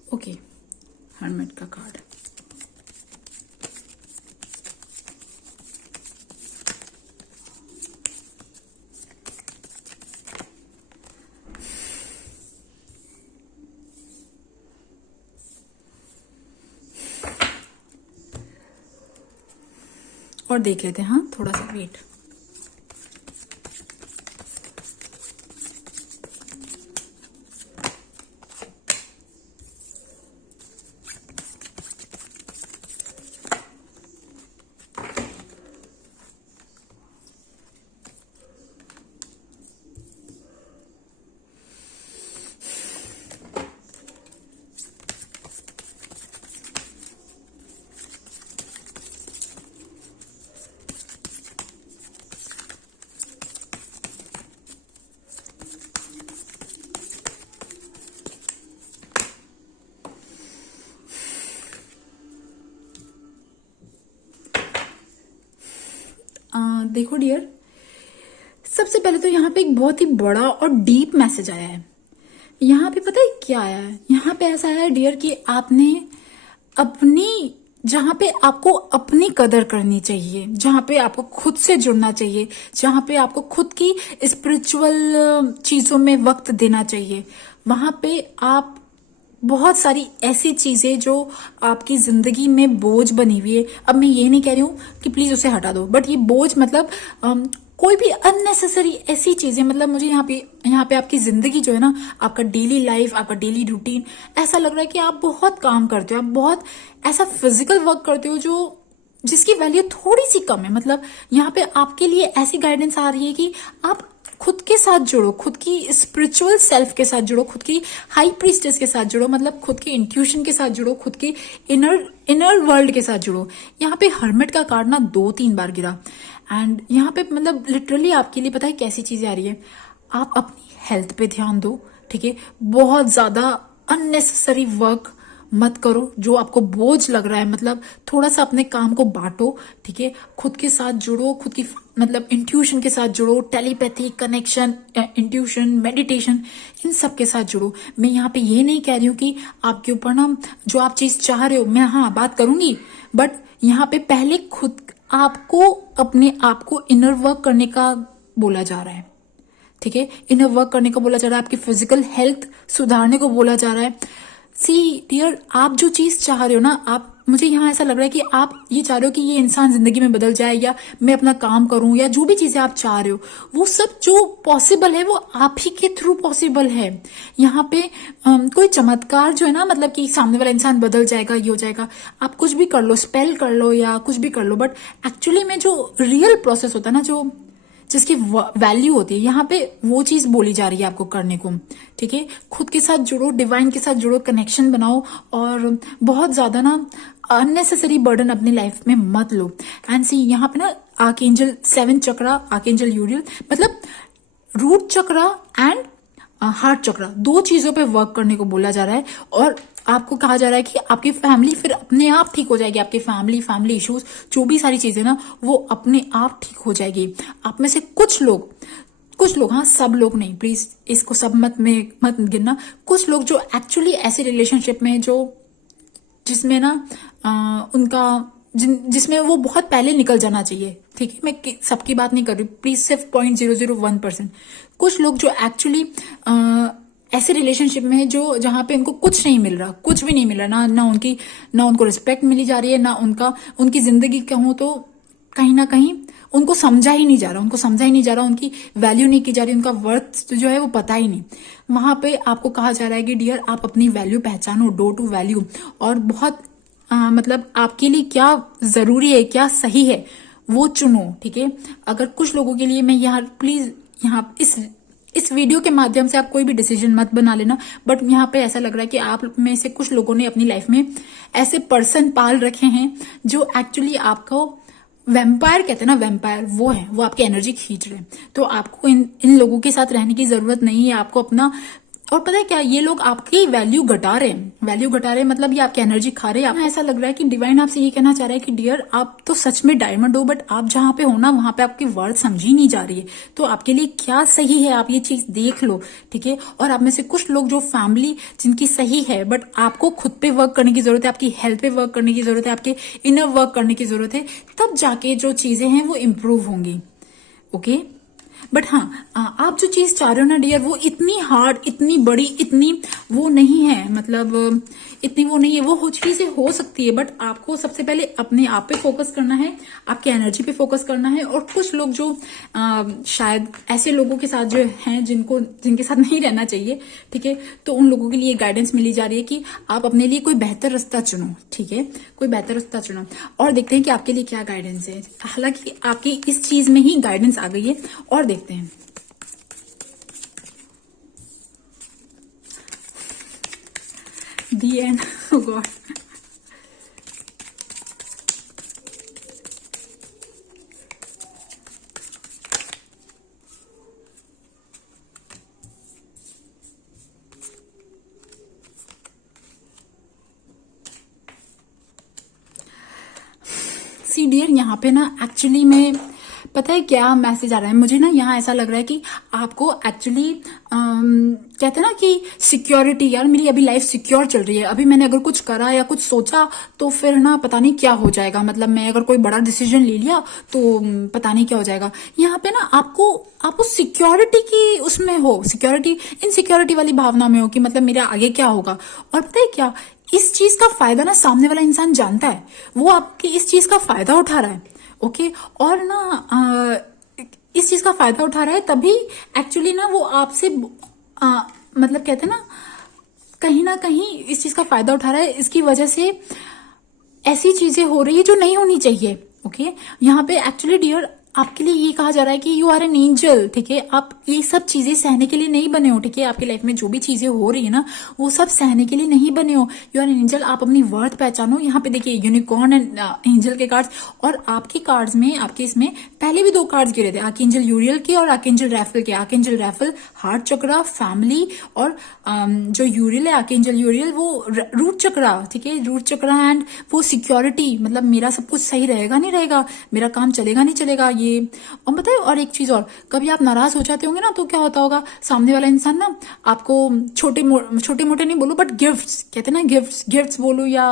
ओके, हर्मिट का कार्ड। और देख लेते हैं, हाँ थोड़ा सा वेट। देखो डियर, सबसे पहले तो यहाँ पे एक बहुत ही बड़ा और डीप मैसेज आया है। यहाँ पे पता है क्या आया है? यहाँ पे ऐसा आया है डियर कि आपने अपनी, जहां पे आपको अपनी कदर करनी चाहिए, जहां पे आपको खुद से जुड़ना चाहिए, जहां पे आपको खुद की स्पिरिचुअल चीजों में वक्त देना चाहिए, वहां पे आप बहुत सारी ऐसी चीजें जो आपकी जिंदगी में बोझ बनी हुई है। अब मैं ये नहीं कह रही हूं कि प्लीज उसे हटा दो, बट ये बोझ मतलब कोई भी अननेसेसरी ऐसी चीजें, मतलब मुझे यहाँ पे आपकी जिंदगी जो है ना, आपका डेली लाइफ, आपका डेली रूटीन, ऐसा लग रहा है कि आप बहुत काम करते हो, आप बहुत ऐसा फिजिकल वर्क करते हो जो जिसकी वैल्यू थोड़ी सी कम है। मतलब यहाँ पे आपके लिए ऐसी गाइडेंस आ रही है कि आप खुद के साथ जुड़ो, खुद की स्पिरिचुअल सेल्फ के साथ जुड़ो, खुद की हाई प्रीस्टेस के साथ जुड़ो, मतलब खुद की इंट्यूशन के साथ जुड़ो, खुद की इनर वर्ल्ड के साथ जुड़ो। यहाँ पे हर्मिट का कार्ड ना 2-3 बार गिरा, एंड यहाँ पे मतलब लिटरली आपके लिए पता है कैसी चीजें आ रही है। आप अपनी हेल्थ पे ध्यान दो, ठीक है। बहुत ज्यादा अननेसेसरी वर्क मत करो जो आपको बोझ लग रहा है, मतलब थोड़ा सा अपने काम को बांटो, ठीक है। खुद के साथ जुड़ो, खुद की मतलब इंट्यूशन के साथ जुड़ो, टेलीपैथी कनेक्शन, इंट्यूशन, मेडिटेशन, इन सब के साथ जुड़ो। मैं यहाँ पे ये नहीं कह रही हूँ कि आपके ऊपर ना जो आप चीज चाह रहे हो, मैं हाँ बात करूंगी, बट यहाँ पे पहले खुद आपको अपने आप को इनर वर्क करने का बोला जा रहा है, ठीक है। इनर वर्क करने को बोला जा रहा है, आपकी फिजिकल हेल्थ सुधारने को बोला जा रहा है। सी डियर, आप जो चीज चाह रहे हो ना, आप, मुझे यहाँ ऐसा लग रहा है कि आप ये चाह रहे हो कि ये इंसान जिंदगी में बदल जाए, या मैं अपना काम करूं, या जो भी चीजें आप चाह रहे हो, वो सब जो पॉसिबल है वो आप ही के थ्रू पॉसिबल है। यहाँ पे कोई चमत्कार जो है ना, मतलब कि सामने वाला इंसान बदल जाएगा, ये हो जाएगा, आप कुछ भी कर लो, स्पेल कर लो या कुछ भी कर लो, बट एक्चुअली में जो रियल प्रोसेस होता है ना, जो जिसकी वैल्यू होती है, यहाँ पे वो चीज बोली जा रही है आपको करने को। ठीक है, खुद के साथ जुड़ो, डिवाइन के साथ जुड़ो, कनेक्शन बनाओ, और बहुत ज्यादा ना अननेसेसरी बर्डन अपनी लाइफ में मत लो। एंड सी यहाँ पे ना आर्कएंजल 7 चक्रा, आर्कएंजल यूरियल, मतलब रूट चक्रा एंड हार्ट चक्रा, दो चीजों पे वर्क करने को बोला जा रहा है। और आपको कहा जा रहा है कि आपकी फैमिली फिर अपने आप ठीक हो जाएगी, आपकी फैमिली इश्यूज, जो भी सारी चीजें ना, वो अपने आप ठीक हो जाएगी। आप में से कुछ लोग, हाँ सब लोग नहीं, प्लीज इसको सब मत गिनना, कुछ लोग जो एक्चुअली ऐसे रिलेशनशिप में जो जिसमें ना उनका जिसमें वो बहुत पहले निकल जाना चाहिए। ठीक है, मैं सबकी बात नहीं कर रही, प्लीज, सिर्फ 0.001%। कुछ लोग जो एक्चुअली ऐसे रिलेशनशिप में है जो जहां पे उनको कुछ नहीं मिल रहा, कुछ भी नहीं मिल रहा, ना उनको रिस्पेक्ट मिली जा रही है, ना उनकी जिंदगी कहूं तो कहीं ना कहीं उनको समझा ही नहीं जा रहा, उनकी वैल्यू नहीं की जा रही, उनका वर्थ जो है वो पता ही नहीं। वहां पे आपको कहा जा रहा है कि डियर, आप अपनी वैल्यू पहचानो, डो टू वैल्यू, और बहुत मतलब आपके लिए क्या जरूरी है, क्या सही है, वो चुनो। ठीक है, अगर कुछ लोगों के लिए मैं यहाँ, प्लीज यहाँ इस वीडियो के माध्यम से आप कोई भी डिसीजन मत बना लेना, बट यहाँ पे ऐसा लग रहा है कि आप में से कुछ लोगों ने अपनी लाइफ में ऐसे पर्सन पाल रखे हैं जो एक्चुअली आपको वैम्पायर कहते हैं ना, वैम्पायर वो है, वो आपकी एनर्जी खींच रहे हैं। तो आपको इन लोगों के साथ रहने की जरूरत नहीं है, आपको अपना, और पता है क्या, ये लोग आपकी वैल्यू घटा रहे हैं, मतलब ये आपकी एनर्जी खा रहे हैं। ऐसा लग रहा है कि डिवाइन आपसे ये कहना चाह रहा है कि डियर, आप तो सच में डायमंड हो, बट आप जहां पे हो ना, वहां पे आपकी वर्थ समझी नहीं जा रही है। तो आपके लिए क्या सही है, आप ये चीज देख लो। ठीक है, और आप में से कुछ लोग जो फैमिली जिनकी सही है, बट आपको खुद पे वर्क करने की जरूरत है, आपकी हेल्थ पे वर्क करने की जरूरत है, आपके इनर वर्क करने की जरूरत है, तब जाके जो चीजें हैं वो इम्प्रूव होंगी। ओके, बट हाँ, आप जो चीज चाह रहे हो ना डियर, वो इतनी हार्ड, इतनी बड़ी, इतनी वो नहीं है, मतलब इतनी वो नहीं है, वो चीजें हो सकती है, बट आपको सबसे पहले अपने आप पे फोकस करना है, आपके एनर्जी पे फोकस करना है। और कुछ लोग जो शायद ऐसे लोगों के साथ जो हैं जिनके साथ नहीं रहना चाहिए, ठीक है, तो उन लोगों के लिए गाइडेंस मिली जा रही है कि आप अपने लिए कोई बेहतर रास्ता चुनो। ठीक है, कोई बेहतर रास्ता चुनो, और देखते हैं कि आपके लिए क्या गाइडेंस है। हालांकि आपकी इस चीज में ही गाइडेंस आ गई है, और देखते हैं। The end. Oh God. See dear, यहाँ पे ना एक्चुअली में पता है क्या मैसेज आ रहा है मुझे ना, यहाँ ऐसा लग रहा है कि आपको एक्चुअली कहते हैं ना कि सिक्योरिटी, यार मेरी अभी लाइफ सिक्योर चल रही है, अभी मैंने अगर कुछ करा या कुछ सोचा तो फिर ना पता नहीं क्या हो जाएगा, मतलब मैं अगर कोई बड़ा डिसीजन ले लिया तो पता नहीं क्या हो जाएगा। यहाँ पे ना आपको सिक्योरिटी की उसमें हो, इनसिक्योरिटी वाली भावना में हो कि मतलब मेरा आगे क्या होगा। और पता है क्या, इस चीज का फायदा ना सामने वाला इंसान जानता है, वो आपकी इस चीज का फायदा उठा रहा है। ओके, और ना इस चीज का फायदा उठा रहा है, तभी एक्चुअली ना वो आपसे मतलब कहते हैं ना कहीं इस चीज का फायदा उठा रहा है, इसकी वजह से ऐसी चीजें हो रही है जो नहीं होनी चाहिए। ओके, यहाँ पे एक्चुअली डियर आपके लिए ये कहा जा रहा है कि यू आर एन एंजल। ठीक है, आप ये सब चीजें सहने के लिए नहीं बने हो। ठीक है, आपकी लाइफ में जो भी चीजें हो रही है ना, वो सब सहने के लिए नहीं बने हो। यू आर एन एंजल, आप अपनी वर्थ पहचानो। यहाँ पे देखिए यूनिकॉर्न एंड एंजल के कार्ड्स, और आपके कार्ड्स में, आपके इसमें पहले भी 2 कार्ड्स गिरे थे, आर्कएंजल यूरियल के और आर्कएंजल रैफल के। आर्कएंजल रैफल हार्ट चक्रा, फैमिली, और जो यूरियल है आर्कएंजल यूरियल वो रूट चक्रा। ठीक है, रूट चक्रा एंड वो सिक्योरिटी, मतलब मेरा सब कुछ सही रहेगा नहीं रहेगा, मेरा काम चलेगा नहीं चलेगा, ये। और बताए, और एक चीज और, कभी आप नाराज हो जाते होंगे ना, तो क्या होता होगा, सामने वाला इंसान ना आपको छोटे मोटे नहीं बोलो, बट गिफ्ट्स कहते हैं ना, गिफ्ट्स बोलो, या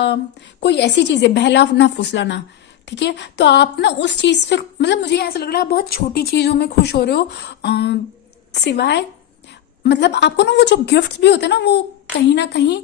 कोई ऐसी चीज है, बहला ना फुसलाना। ठीक है, तो आप ना उस चीज से, मतलब मुझे ऐसा लग रहा है बहुत छोटी चीजों में खुश हो रहे हो, सिवाय मतलब आपको ना वो जो गिफ्ट्स भी होते हैं ना, वो कहीं ना कहीं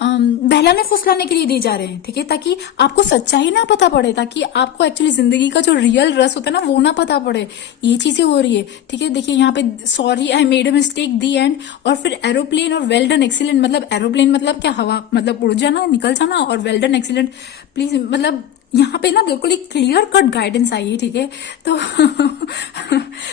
बहलाने फुसलाने के लिए दिए जा रहे हैं, ठीक है, ताकि आपको सच्चाई ना पता पड़े, ताकि आपको एक्चुअली जिंदगी का जो रियल रस होता है ना वो ना पता पड़े। ये चीजें हो रही है, ठीक है। देखिए यहाँ पे sorry I made a mistake the and, और फिर एरोप्लेन और वेल डन एक्सीलेंट। मतलब एरोप्लेन मतलब क्या, हवा मतलब उड़ जाना, निकल जाना, और वेल डन एक्सीलेंट प्लीज, मतलब यहाँ पे ना बिल्कुल एक क्लियर कट गाइडेंस आई है, ठीक है। तो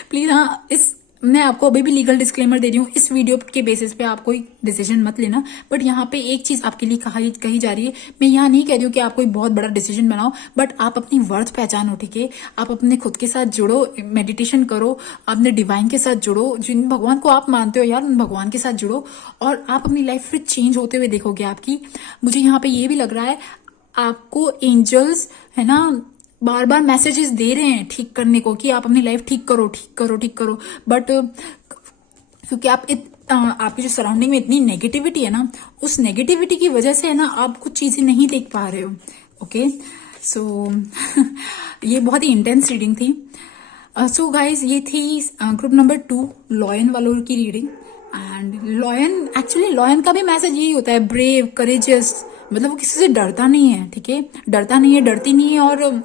प्लीज हाँ, इस मैं आपको अभी भी लीगल डिस्क्लेमर दे रही हूँ, इस वीडियो के बेसिस पे आप कोई डिसीजन मत लेना। बट यहाँ पे एक चीज आपके लिए कही जा रही है, मैं यहाँ नहीं कह रही हूँ कि आप कोई बहुत बड़ा डिसीजन बनाओ, बट आप अपनी वर्थ पहचानो, ठीक है। आप अपने खुद के साथ जुड़ो, मेडिटेशन करो, अपने डिवाइन के साथ जुड़ो, जिन भगवान को आप मानते हो यार, उन भगवान के साथ जुड़ो, और आप अपनी लाइफ फिर चेंज होते हुए देखोगे आपकी। मुझे यहाँ पे ये भी लग रहा है आपको एंजल्स है ना बार बार मैसेजेस दे रहे हैं ठीक करने को, कि आप अपनी लाइफ ठीक करो, ठीक करो, ठीक करो। बट क्योंकि आपकी जो सराउंडिंग में इतनी नेगेटिविटी है ना, उस नेगेटिविटी की वजह से है ना आप कुछ चीजें नहीं देख पा रहे हो। ओके सो ये बहुत ही इंटेंस रीडिंग थी। सो गाइज ये थी ग्रुप नंबर 2 लॉयन वालों की reading. And lion, actually lion का भी मैसेज यही होता है, ब्रेव, करेजियस, मतलब वो किसी से डरता नहीं है, ठीक है, डरता नहीं है, डरती नहीं है, और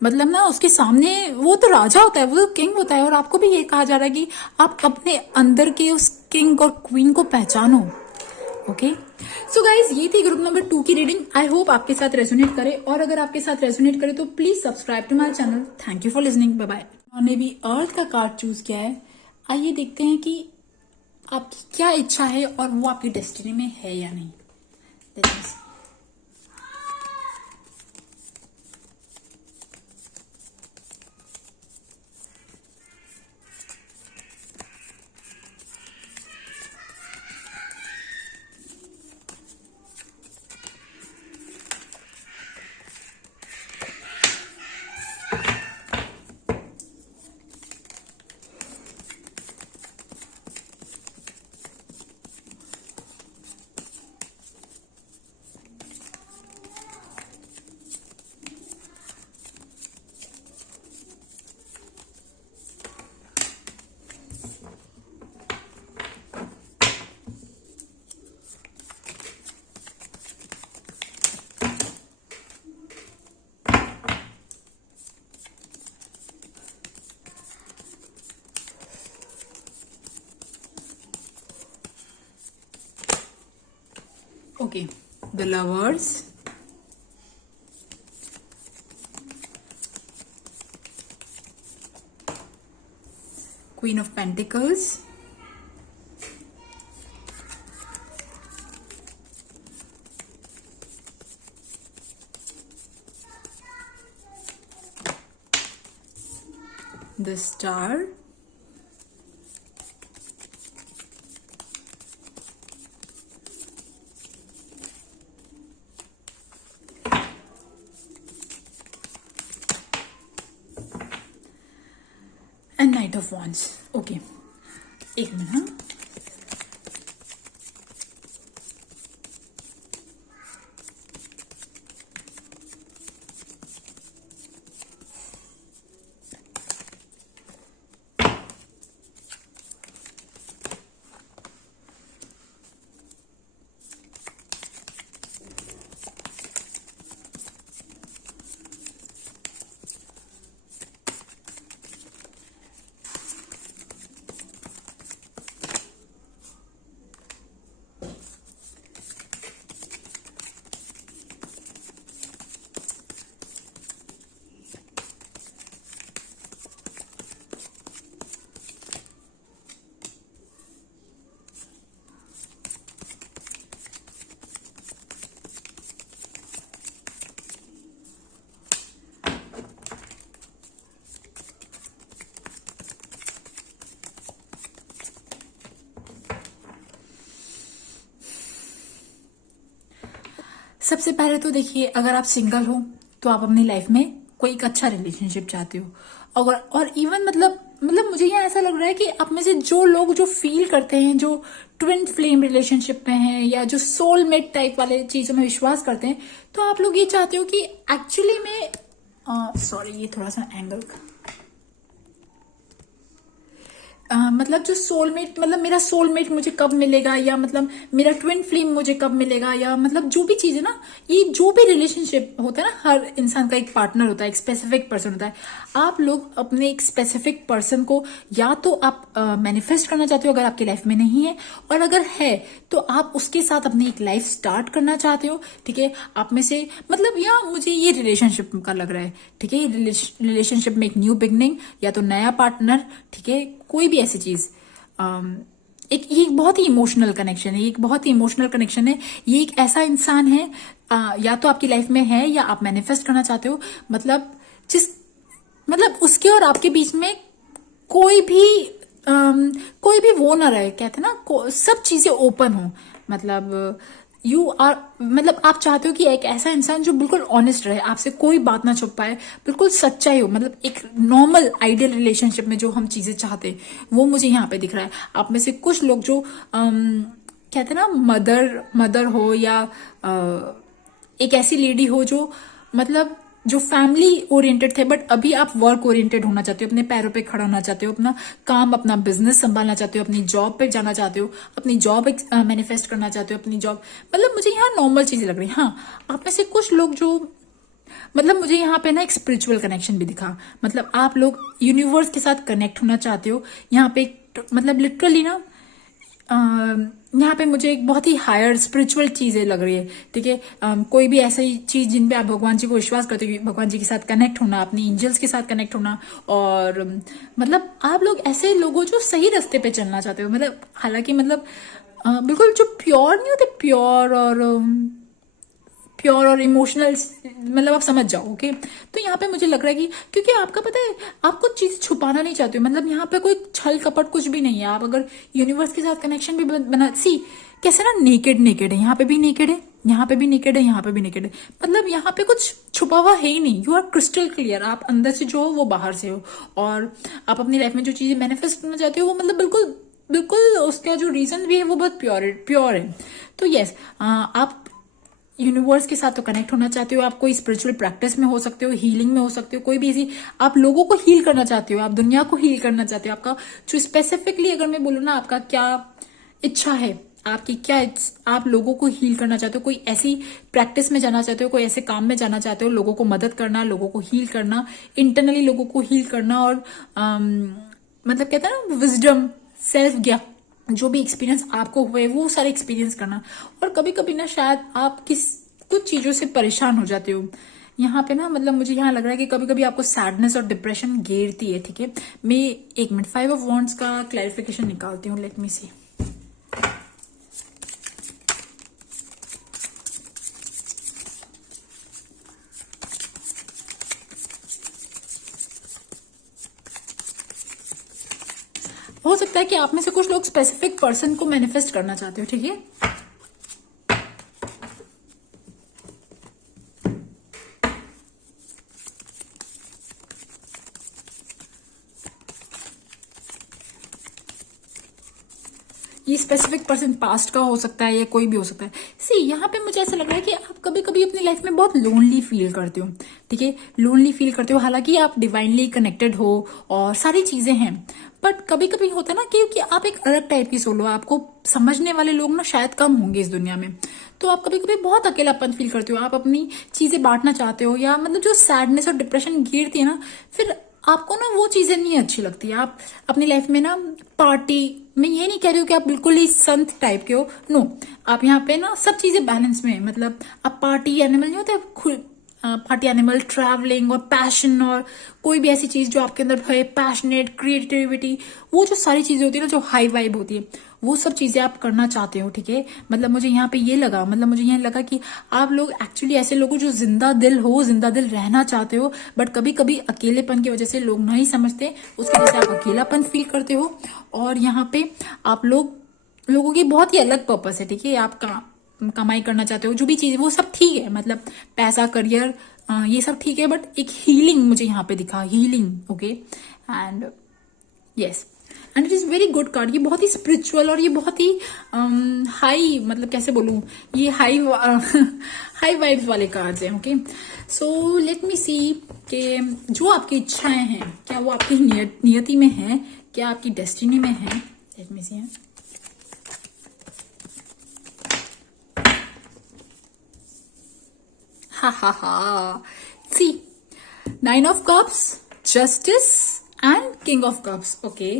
मतलब ना उसके सामने वो तो राजा होता है, वो तो किंग होता है। और आपको भी ये कहा जा रहा है कि आप अपने अंदर के उस किंग और क्वीन को पहचानो। ओके सो गाइज ये थी ग्रुप नंबर 2 की रीडिंग। आई होप आपके साथ रेजोनेट करे, और अगर आपके साथ रेजोनेट करे तो please subscribe to my channel. Thank you for listening, bye bye. उन्होंने भी अर्थ का कार्ड चूज किया है। आइए देखते हैं कि आपकी क्या इच्छा है और वो आपकी डेस्टिनी में है या नहीं। Okay, the Lovers, Queen of Pentacles, the Star, and Knight of Wands. Okay, एक मिनट। सबसे पहले तो देखिए, अगर आप सिंगल हो तो आप अपनी लाइफ में कोई एक अच्छा रिलेशनशिप चाहते हो। अगर और इवन मतलब मुझे यहाँ ऐसा लग रहा है कि आप में से जो लोग जो फील करते हैं, जो ट्विन फ्लेम रिलेशनशिप में हैं, या जो सोलमेट टाइप वाले चीजों में विश्वास करते हैं, तो आप लोग ये चाहते हो कि एक्चुअली में सॉरी ये थोड़ा सा एंगल का, मतलब जो सोलमेट, मतलब मेरा सोलमेट मुझे कब मिलेगा, या मतलब मेरा ट्विन फ्लेम मुझे कब मिलेगा, या मतलब जो भी चीज है ना, ये जो भी रिलेशनशिप होता है ना, हर इंसान का एक पार्टनर होता है, एक स्पेसिफिक पर्सन होता है। आप लोग अपने एक स्पेसिफिक पर्सन को या तो आप मैनिफेस्ट करना चाहते हो अगर आपकी लाइफ में नहीं है, और अगर है तो आप उसके साथ अपनी एक लाइफ स्टार्ट करना चाहते हो। ठीक है, आप में से मतलब, या मुझे ये रिलेशनशिप का लग रहा है। ठीक है, रिलेशनशिप में एक न्यू बिगनिंग, या तो नया पार्टनर। ठीक है, कोई भी ऐसी चीज, एक ये एक बहुत ही इमोशनल कनेक्शन है, ये एक बहुत ही इमोशनल कनेक्शन है। ये एक ऐसा इंसान है, या तो आपकी लाइफ में है या आप मैनिफेस्ट करना चाहते हो। मतलब जिस, मतलब उसके और आपके बीच में कोई भी कोई भी वो ना रहे, कहते ना, सब चीजें ओपन हो। मतलब यू आर, मतलब आप चाहते हो कि एक ऐसा इंसान जो बिल्कुल ऑनेस्ट रहे, आपसे कोई बात ना छुप पाए, बिल्कुल सच्चाई हो। मतलब एक नॉर्मल आइडियल रिलेशनशिप में जो हम चीजें चाहते हैं वो मुझे यहाँ पे दिख रहा है। आप में से कुछ लोग जो कहते ना, मदर हो, या एक ऐसी लेडी हो जो मतलब जो फैमिली ओरिएंटेड थे, बट अभी आप वर्क ओरिएंटेड होना चाहते हो, अपने पैरों पे खड़ा होना चाहते हो, अपना काम, अपना बिजनेस संभालना चाहते हो, अपनी जॉब पे जाना चाहते हो, अपनी जॉब मैनिफेस्ट करना चाहते हो, अपनी जॉब। मतलब मुझे यहाँ नॉर्मल चीजें लग रही है। हाँ, आप में से कुछ लोग जो, मतलब मुझे यहाँ पे ना एक स्पिरिचुअल कनेक्शन भी दिखा। मतलब आप लोग यूनिवर्स के साथ कनेक्ट होना चाहते हो। यहाँ पे मतलब लिटरली ना, यहाँ पे मुझे एक बहुत ही हायर स्पिरिचुअल चीजें लग रही है। ठीक है, कोई भी ऐसी चीज जिन पे आप भगवान जी को विश्वास करते हो, भगवान जी के साथ कनेक्ट होना, अपनी एंजल्स के साथ कनेक्ट होना, और मतलब आप लोग ऐसे लोगों जो सही रास्ते पे चलना चाहते हो। मतलब हालांकि मतलब बिल्कुल जो प्योर नहीं होते, प्योर और इमोशनल, मतलब आप समझ जाओ। ओके, तो यहाँ पे मुझे लग रहा है कि क्योंकि आपका पता है, आप कुछ चीज छुपाना नहीं चाहते हो। मतलब यहाँ पे कोई छल कपट कुछ भी नहीं है। आप अगर यूनिवर्स के साथ कनेक्शन भी बना, सी कैसे ना, नेकेड नेकेड है, यहाँ पे भी नेकेड है, यहाँ पे भी नेकेड है, यहाँ पे भी नेकेड है। मतलब यहाँ पे कुछ छुपा हुआ है ही नहीं। You are crystal clear. आप अंदर से जो हो वो बाहर से हो, और आप अपनी लाइफ में जो चीजें मैनिफेस्ट करना चाहते हो वो मतलब बिल्कुल बिल्कुल उसका जो रीजन भी है वो बहुत प्योर है। तो यस, आप यूनिवर्स के साथ तो कनेक्ट होना चाहते हो। आप कोई स्पिरिचुअल प्रैक्टिस में हो सकते हो, हीलिंग में हो सकते हो, कोई भी ऐसी, आप लोगों को हील करना चाहते हो, आप दुनिया को हील करना चाहते हो। आपका जो स्पेसिफिकली अगर मैं बोलूँ ना, आपका क्या इच्छा है, आपकी क्या आप लोगों को हील करना चाहते हो, कोई ऐसी प्रैक्टिस में जाना चाहते हो, कोई ऐसे काम में जाना चाहते हो, लोगों को मदद करना, लोगों को हील करना, इंटरनली लोगों को हील करना, और मतलब कहते हैं ना, विजडम, सेल्फ ज्ञान, जो भी एक्सपीरियंस आपको हुए वो सारे एक्सपीरियंस करना। और कभी कभी ना शायद आप कुछ चीजों से परेशान हो जाते हो। यहाँ पे ना, मतलब मुझे यहाँ लग रहा है कि कभी कभी आपको सैडनेस और डिप्रेशन घेरती है। ठीक है, मैं 1 मिनट 5 ऑफ वॉन्ड्स का क्लैरिफिकेशन निकालती हूँ। लेट मी सी। हो सकता है कि आप में से कुछ लोग स्पेसिफिक पर्सन को मैनिफेस्ट करना चाहते हो। ठीक है, ये स्पेसिफिक पर्सन पास्ट का हो सकता है या कोई भी हो सकता है। सी यहाँ पे मुझे ऐसा लग रहा है कि आप कभी कभी अपनी लाइफ में बहुत लोनली फील करते हो। ठीक है, लोनली फील करते हो, हालांकि आप डिवाइनली कनेक्टेड हो और सारी चीजें हैं, बट कभी कभी होता है ना, क्योंकि आप एक अलग टाइप की सोल हो, आपको समझने वाले लोग ना शायद कम होंगे इस दुनिया में। तो आप कभी कभी बहुत अकेलापन फील करते हो, आप अपनी चीजें बांटना चाहते हो, या मतलब जो सैडनेस और डिप्रेशन घेरती है ना, फिर आपको ना वो चीजें नहीं अच्छी लगती। आप अपनी लाइफ में ना पार्टी, मैं ये नहीं कह रही हूँ कि आप बिल्कुल ही संत टाइप के हो, नो, आप यहाँ पे ना सब चीजें बैलेंस में है। मतलब आप पार्टी एनिमल नहीं होते, पार्टी एनिमल, ट्रैवलिंग और पैशन, और कोई भी ऐसी चीज जो आपके अंदर है, पैशनेट, क्रिएटिविटी, वो जो सारी चीजें होती है ना, जो हाई वाइब होती है, वो सब चीजें आप करना चाहते हो। ठीक है, मतलब मुझे यहाँ पे ये लगा, मतलब मुझे यहाँ लगा कि आप लोग एक्चुअली ऐसे लोग हो जो जिंदा दिल हो, जिंदा दिल रहना चाहते हो, बट कभी कभी अकेलेपन की वजह से लोग नहीं समझते, उसकी वजह से आप अकेलापन फील करते हो। और यहाँ पे आप लोगों की बहुत ही अलग पर्पस है। ठीक है, आप कमाई करना चाहते हो, जो भी चीज, वो सब ठीक है, मतलब पैसा, करियर, ये सब ठीक है, बट एक हीलिंग मुझे यहाँ पे दिखा, healing. Okay, and yes, and it is very good card. ये बहुत ही स्पिरिचुअल और ये बहुत ही हाई, मतलब कैसे बोलूं, ये हाई हाई वाइब्स वाले कार्ड्स हैं। ओके, सो लेट मी सी कि जो आपकी इच्छाएं हैं, क्या वो आपकी नियति में है, क्या आपकी डेस्टिनी में है? लेट मी सी। हा हा हा, सी, 9 of cups, justice and king of cups. Okay,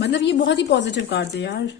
मतलब ये बहुत ही पॉजिटिव कार्ड है यार।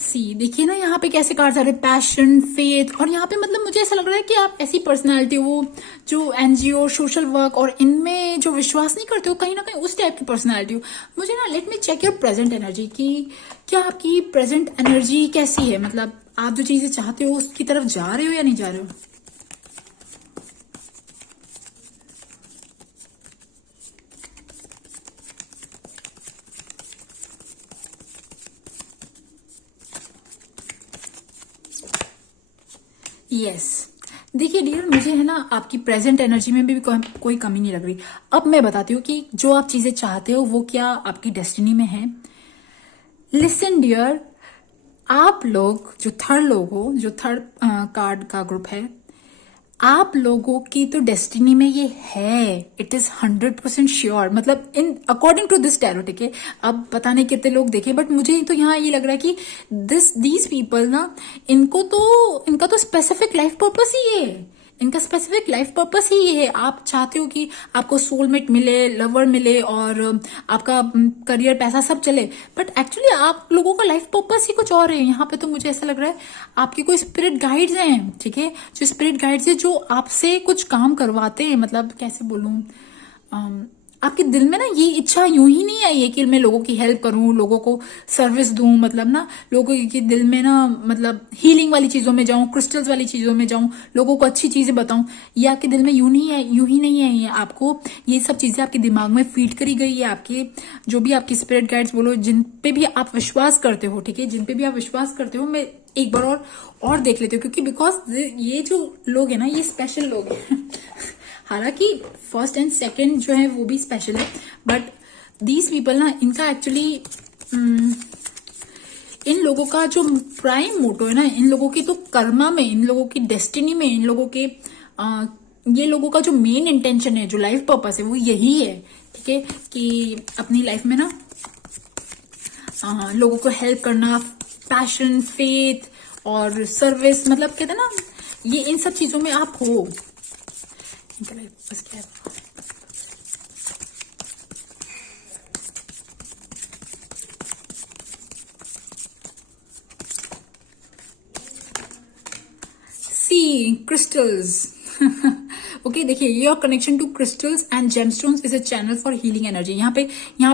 सी, देखिए ना यहाँ पे कैसे कार्ड्स आ रहे हैं, पैशन, फेथ, और यहाँ पे मतलब मुझे ऐसा लग रहा है कि आप ऐसी पर्सनालिटी हो जो एनजीओ, सोशल वर्क और इनमें जो विश्वास नहीं करते हो, कहीं ना कहीं उस टाइप की पर्सनालिटी हो। मुझे ना, let me check your present energy कि क्या आपकी प्रेजेंट एनर्जी कैसी है, मतलब आप जो चीजें चाहते हो उसकी तरफ जा रहे हो या नहीं जा रहे हो। यस, देखिए डियर, मुझे है ना आपकी प्रेजेंट एनर्जी में भी कोई कमी नहीं लग रही। अब मैं बताती हूँ कि जो आप चीजें चाहते हो वो क्या आपकी डेस्टिनी में है। लिसन डियर, आप लोग जो थर्ड लोग हो, जो थर्ड कार्ड का ग्रुप है, आप लोगों की तो डेस्टिनी में ये है। इट इज 100% श्योर, मतलब in according to this tarot, ठीक है। अब पता नहीं कितने लोग देखे, बट मुझे तो यहाँ ये लग रहा है कि दीज पीपल ना, इनका तो स्पेसिफिक लाइफ पर्पस ही है। इनका स्पेसिफिक लाइफ पर्पस ही ये है। आप चाहते हो कि आपको सोलमेट मिले, लवर मिले और आपका करियर, पैसा सब चले, बट एक्चुअली आप लोगों का लाइफ पर्पस ही कुछ और है। यहाँ पे तो मुझे ऐसा लग रहा है आपके कोई स्पिरिट गाइड्स हैं, ठीक है, जो स्पिरिट गाइड्स है जो आपसे कुछ काम करवाते हैं। मतलब कैसे बोलूं, आपके दिल में ना ये इच्छा यूं ही नहीं आई है कि मैं लोगों की हेल्प करूं, लोगों को सर्विस दूं, मतलब ना लोगों के दिल में ना, मतलब हीलिंग वाली चीजों में जाऊं, क्रिस्टल्स वाली चीजों में जाऊं, लोगों को अच्छी चीजें बताऊं। ये आपके दिल में यूं ही नहीं है। ये आपको ये सब चीजें आपके दिमाग में फीड करी गई है। आपके जो भी आपके स्पिरिट गाइड्स बोलो, जिन पे भी आप विश्वास करते हो, ठीक है, जिन पे भी आप विश्वास करते हो, मैं एक बार और देख लेती हूँ, क्योंकि बिकॉज ये जो लोग है ना, ये स्पेशल लोग हैं। हालांकि फर्स्ट एंड सेकंड जो है वो भी स्पेशल है, बट दीज पीपल ना, इनका एक्चुअली इन लोगों का जो प्राइम मोटो है ना, इन लोगों की तो कर्मा में, इन लोगों की डेस्टिनी में, इन लोगों के ये लोगों का जो मेन इंटेंशन है, जो लाइफ पर्पस है, वो यही है, ठीक है, कि अपनी लाइफ में ना लोगों को हेल्प करना, पैशन, फेथ और सर्विस, मतलब कहते हैं ना, ये इन सब चीजों में आप हो। बस क्या है, सी क्रिस्टल्स। ओके, देखिए, your connection to crystals and gemstones is a channel for healing energy. यहाँ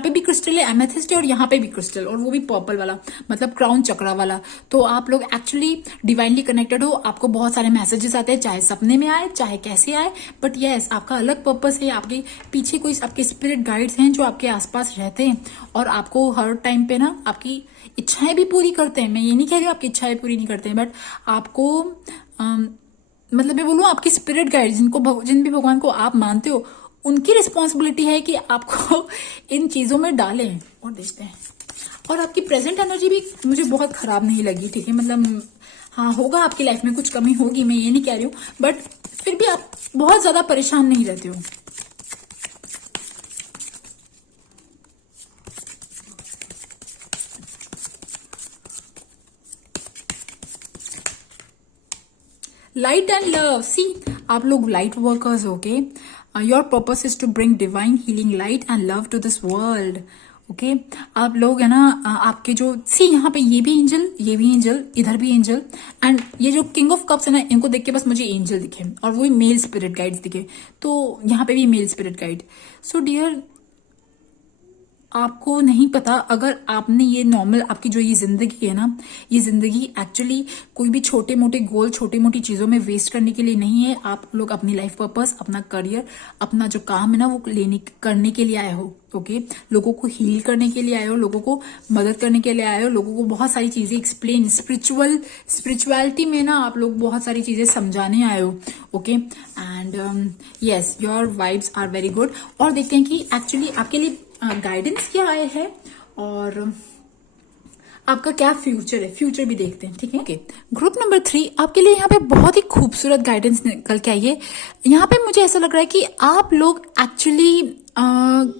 पे भी क्रिस्टल है, एमेथिस्ट है, और यहाँ पे भी क्रिस्टल, और वो भी पर्पल वाला, मतलब क्राउन चक्रा वाला। तो आप लोग एक्चुअली डिवाइनली कनेक्टेड हो। आपको बहुत सारे मैसेजेस आते हैं, चाहे सपने में आए, चाहे कैसे आए, बट यस, आपका अलग पर्पस है। आपके पीछे कोई आपके स्पिरिट गाइड्स हैं जो आपके आसपास रहते हैं और आपको हर टाइम पे ना आपकी इच्छाएं भी पूरी करते हैं। मैं ये नहीं कह रही हूँ आपकी इच्छाएं पूरी नहीं करते हैं, बट आपको मतलब मैं बोलूँ, आपकी स्पिरिट गाइड, जिन भी भगवान को आप मानते हो, उनकी रिस्पॉन्सिबिलिटी है कि आपको इन चीजों में डालें। और देखते हैं, और आपकी प्रेजेंट एनर्जी भी मुझे बहुत खराब नहीं लगी, ठीक है, मतलब हाँ, होगा आपकी लाइफ में कुछ कमी होगी, मैं ये नहीं कह रही हूँ, बट फिर भी आप बहुत ज्यादा परेशान नहीं रहते हो। लाइट एंड लव, सी, आप लोग लाइट वर्कर्स हो, okay. Your purpose is to bring divine healing light and love to this world, okay. आप लोग है ना, आपके जो, सी, यहाँ पे ये भी एंजल, ये भी एंजल, इधर भी एंजल, एंड ये जो किंग ऑफ कप्स है ना, इनको देख के बस मुझे एंजल दिखे, और वो मेल स्पिरिट गाइड्स दिखे, तो यहाँ पे भी male spirit guide. So dear, आपको नहीं पता, अगर आपने ये नॉर्मल आपकी जो ये जिंदगी है ना, ये जिंदगी एक्चुअली कोई भी छोटे मोटे गोल, छोटी मोटी चीजों में वेस्ट करने के लिए नहीं है। आप लोग अपनी लाइफ पर्पस, अपना करियर, अपना जो काम है ना वो करने के लिए आए हो। ओके, लोगों को हील करने के लिए आए हो, लोगों को मदद करने के लिए आए हो, लोगों को बहुत सारी चीजें एक्सप्लेन, स्पिरिचुअलिटी में ना आप लोग बहुत सारी चीजें समझाने आए हो। Okay, and yes, your vibes are very good. और देखते हैं कि एक्चुअली आपके लिए गाइडेंस क्या आए हैं और आपका क्या फ्यूचर है, फ्यूचर भी देखते हैं। ठीक है, ओके। ग्रुप नंबर 3 आपके लिए यहाँ पे बहुत ही खूबसूरत गाइडेंस निकल के आई है। यहाँ पे मुझे ऐसा लग रहा है कि आप लोग एक्चुअली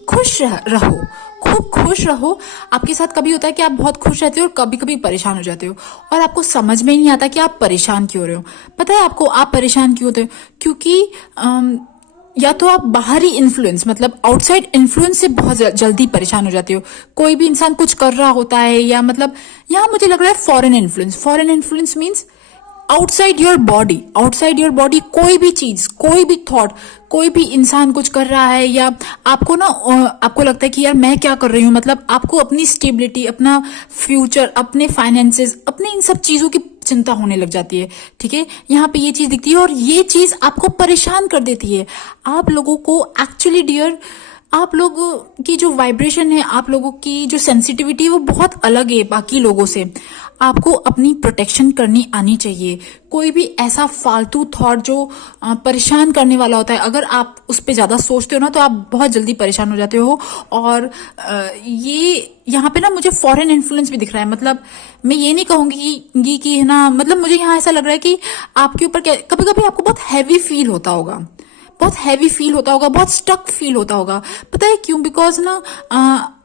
खुश रहो, खूब खुश रहो। आपके साथ कभी होता है कि आप बहुत खुश रहते हो और कभी कभी परेशान हो जाते हो और आपको समझ में नहीं आता कि आप परेशान क्यों हो रहे हो। पता है आपको आप परेशान क्यों होते हो? क्योंकि या तो आप बाहरी इन्फ्लुएंस, मतलब आउटसाइड इन्फ्लुएंस से बहुत जल्दी परेशान हो जाते हो। कोई भी इंसान कुछ कर रहा होता है, या मतलब यहाँ मुझे लग रहा है foreign influence. Foreign influence means outside your body, outside your body कोई भी चीज, कोई भी थॉट, कोई भी इंसान कुछ कर रहा है, या आपको ना आपको लगता है कि यार मैं क्या कर रही हूँ, मतलब आपको अपनी स्टेबिलिटी, अपना फ्यूचर, अपने फाइनेंसेस, अपने इन सब चीजों की चिंता होने लग जाती है। ठीक है, यहाँ पे ये चीज दिखती है और ये चीज आपको परेशान कर देती है। आप लोगों को एक्चुअली डियर, आप लोगों की जो वाइब्रेशन है, आप लोगों की जो सेंसिटिविटी है वो बहुत अलग है बाकी लोगों से। आपको अपनी प्रोटेक्शन करनी आनी चाहिए। कोई भी ऐसा फालतू थॉट जो परेशान करने वाला होता है, अगर आप उस पर ज्यादा सोचते हो ना तो आप बहुत जल्दी परेशान हो जाते हो। और ये यहाँ पे ना मुझे फॉरेन इन्फ्लुएंस भी दिख रहा है। मतलब मैं ये नहीं कहूंगी कि है ना, मतलब मुझे यहाँ ऐसा लग रहा है कि आपके ऊपर कभी कभी आपको बहुत हैवी फील होता होगा, बहुत हैवी फील होता होगा, बहुत स्टक फील होता होगा। पता है क्यों? बिकॉज ना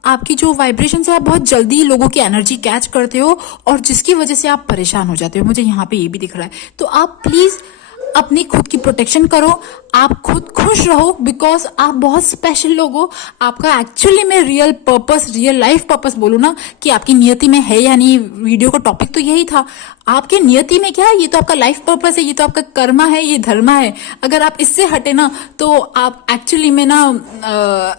आपकी जो वाइब्रेशन है, आप बहुत जल्दी लोगों की एनर्जी कैच करते हो और जिसकी वजह से आप परेशान हो जाते हो। मुझे यहाँ पे ये भी दिख रहा है। तो आप प्लीज अपनी खुद की प्रोटेक्शन करो, आप खुद खुश रहो, बिकॉज आप बहुत स्पेशल लोग हो। आपका एक्चुअली में real purpose, real life purpose बोलूं ना कि आपकी नियति में है या नहीं, वीडियो का टॉपिक तो यही था। आपके नियति में क्या है? ये तो आपका लाइफ पर्पस है, ये तो आपका कर्मा है, ये धर्मा है। अगर आप इससे हटे ना तो आप एक्चुअली में ना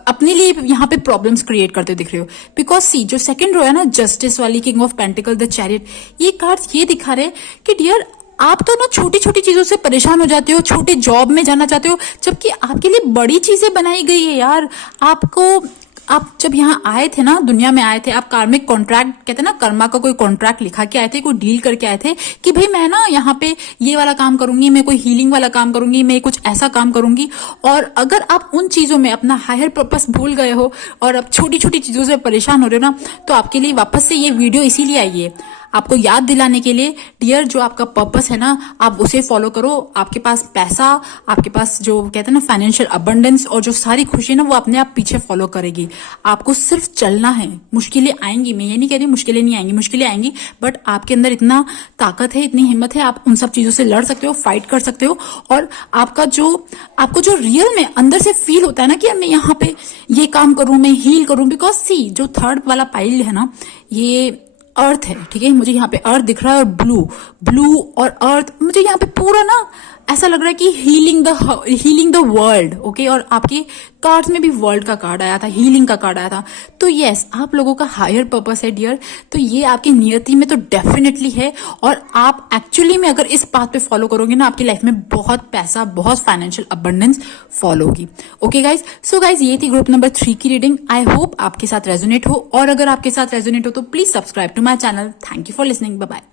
अपने लिए यहाँ पे प्रॉब्लम्स क्रिएट करते दिख रहे हो। बिकॉज सी, जो सेकंड रो है ना, जस्टिस वाली, king of pentacle, the chariot, ये कार्ड ये दिखा रहे कि डियर आप तो ना छोटी छोटी चीजों से परेशान हो जाते हो, छोटे जॉब में जाना चाहते हो, जबकि आपके लिए बड़ी चीजें बनाई गई है यार। आप जब यहाँ आए थे ना, दुनिया में आए थे, आप कार्मिक कॉन्ट्रैक्ट कहते हैं ना, कर्मा का कोई कॉन्ट्रैक्ट लिखा के आए थे, कोई डील करके आए थे कि भाई मैं ना यहाँ पे ये वाला काम करूंगी, मैं कोई हीलिंग वाला काम करूंगी, मैं कुछ ऐसा काम करूंगी। और अगर आप उन चीजों में अपना हायर पर्पस भूल गए हो और अब छोटी छोटी चीजों से परेशान हो रहे हो ना, तो आपके लिए वापस से ये वीडियो इसीलिए आई है, आपको याद दिलाने के लिए डियर, जो आपका पर्पस है ना आप उसे फॉलो करो। आपके पास पैसा, आपके पास जो कहते हैं ना फाइनेंशियल अबंडेंस और जो सारी खुशी ना वो अपने आप पीछे फॉलो करेगी। आपको सिर्फ चलना है। मुश्किलें आएंगी, मैं ये नहीं कह रही मुश्किलें नहीं आएंगी, मुश्किलें आएंगी, बट आपके अंदर इतना ताकत है, इतनी हिम्मत है, आप उन सब चीजों से लड़ सकते हो, फाइट कर सकते हो। और आपको जो रियल में अंदर से फील होता है ना कि मैं यहाँ पे ये काम करूं, मैं हील करूं, बिकॉज सी जो थर्ड वाला पाइल है ना, ये अर्थ है। ठीक है, मुझे यहाँ पे अर्थ दिख रहा है और ब्लू और अर्थ, मुझे यहाँ पे पूरा ना ऐसा लग रहा है कि हीलिंग द वर्ल्ड। ओके, और आपके कार्ड्स में भी वर्ल्ड का कार्ड आया था, हीलिंग का कार्ड आया था। तो यस, आप लोगों का हायर पर्पस है डियर, तो ये आपकी नियति में तो डेफिनेटली है। और आप एक्चुअली में अगर इस पाथ पे फॉलो करोगे ना, आपकी लाइफ में बहुत पैसा, बहुत फाइनेंशियल अबंडेंस फॉलो होगी। ओके गाइज, सो गाइज ये थी ग्रुप नंबर 3 की रीडिंग। आई होप आपके साथ रेजोनेट हो, और अगर आपके साथ रेजोनेट हो तो please subscribe to my channel. Thank you for listening, bye bye.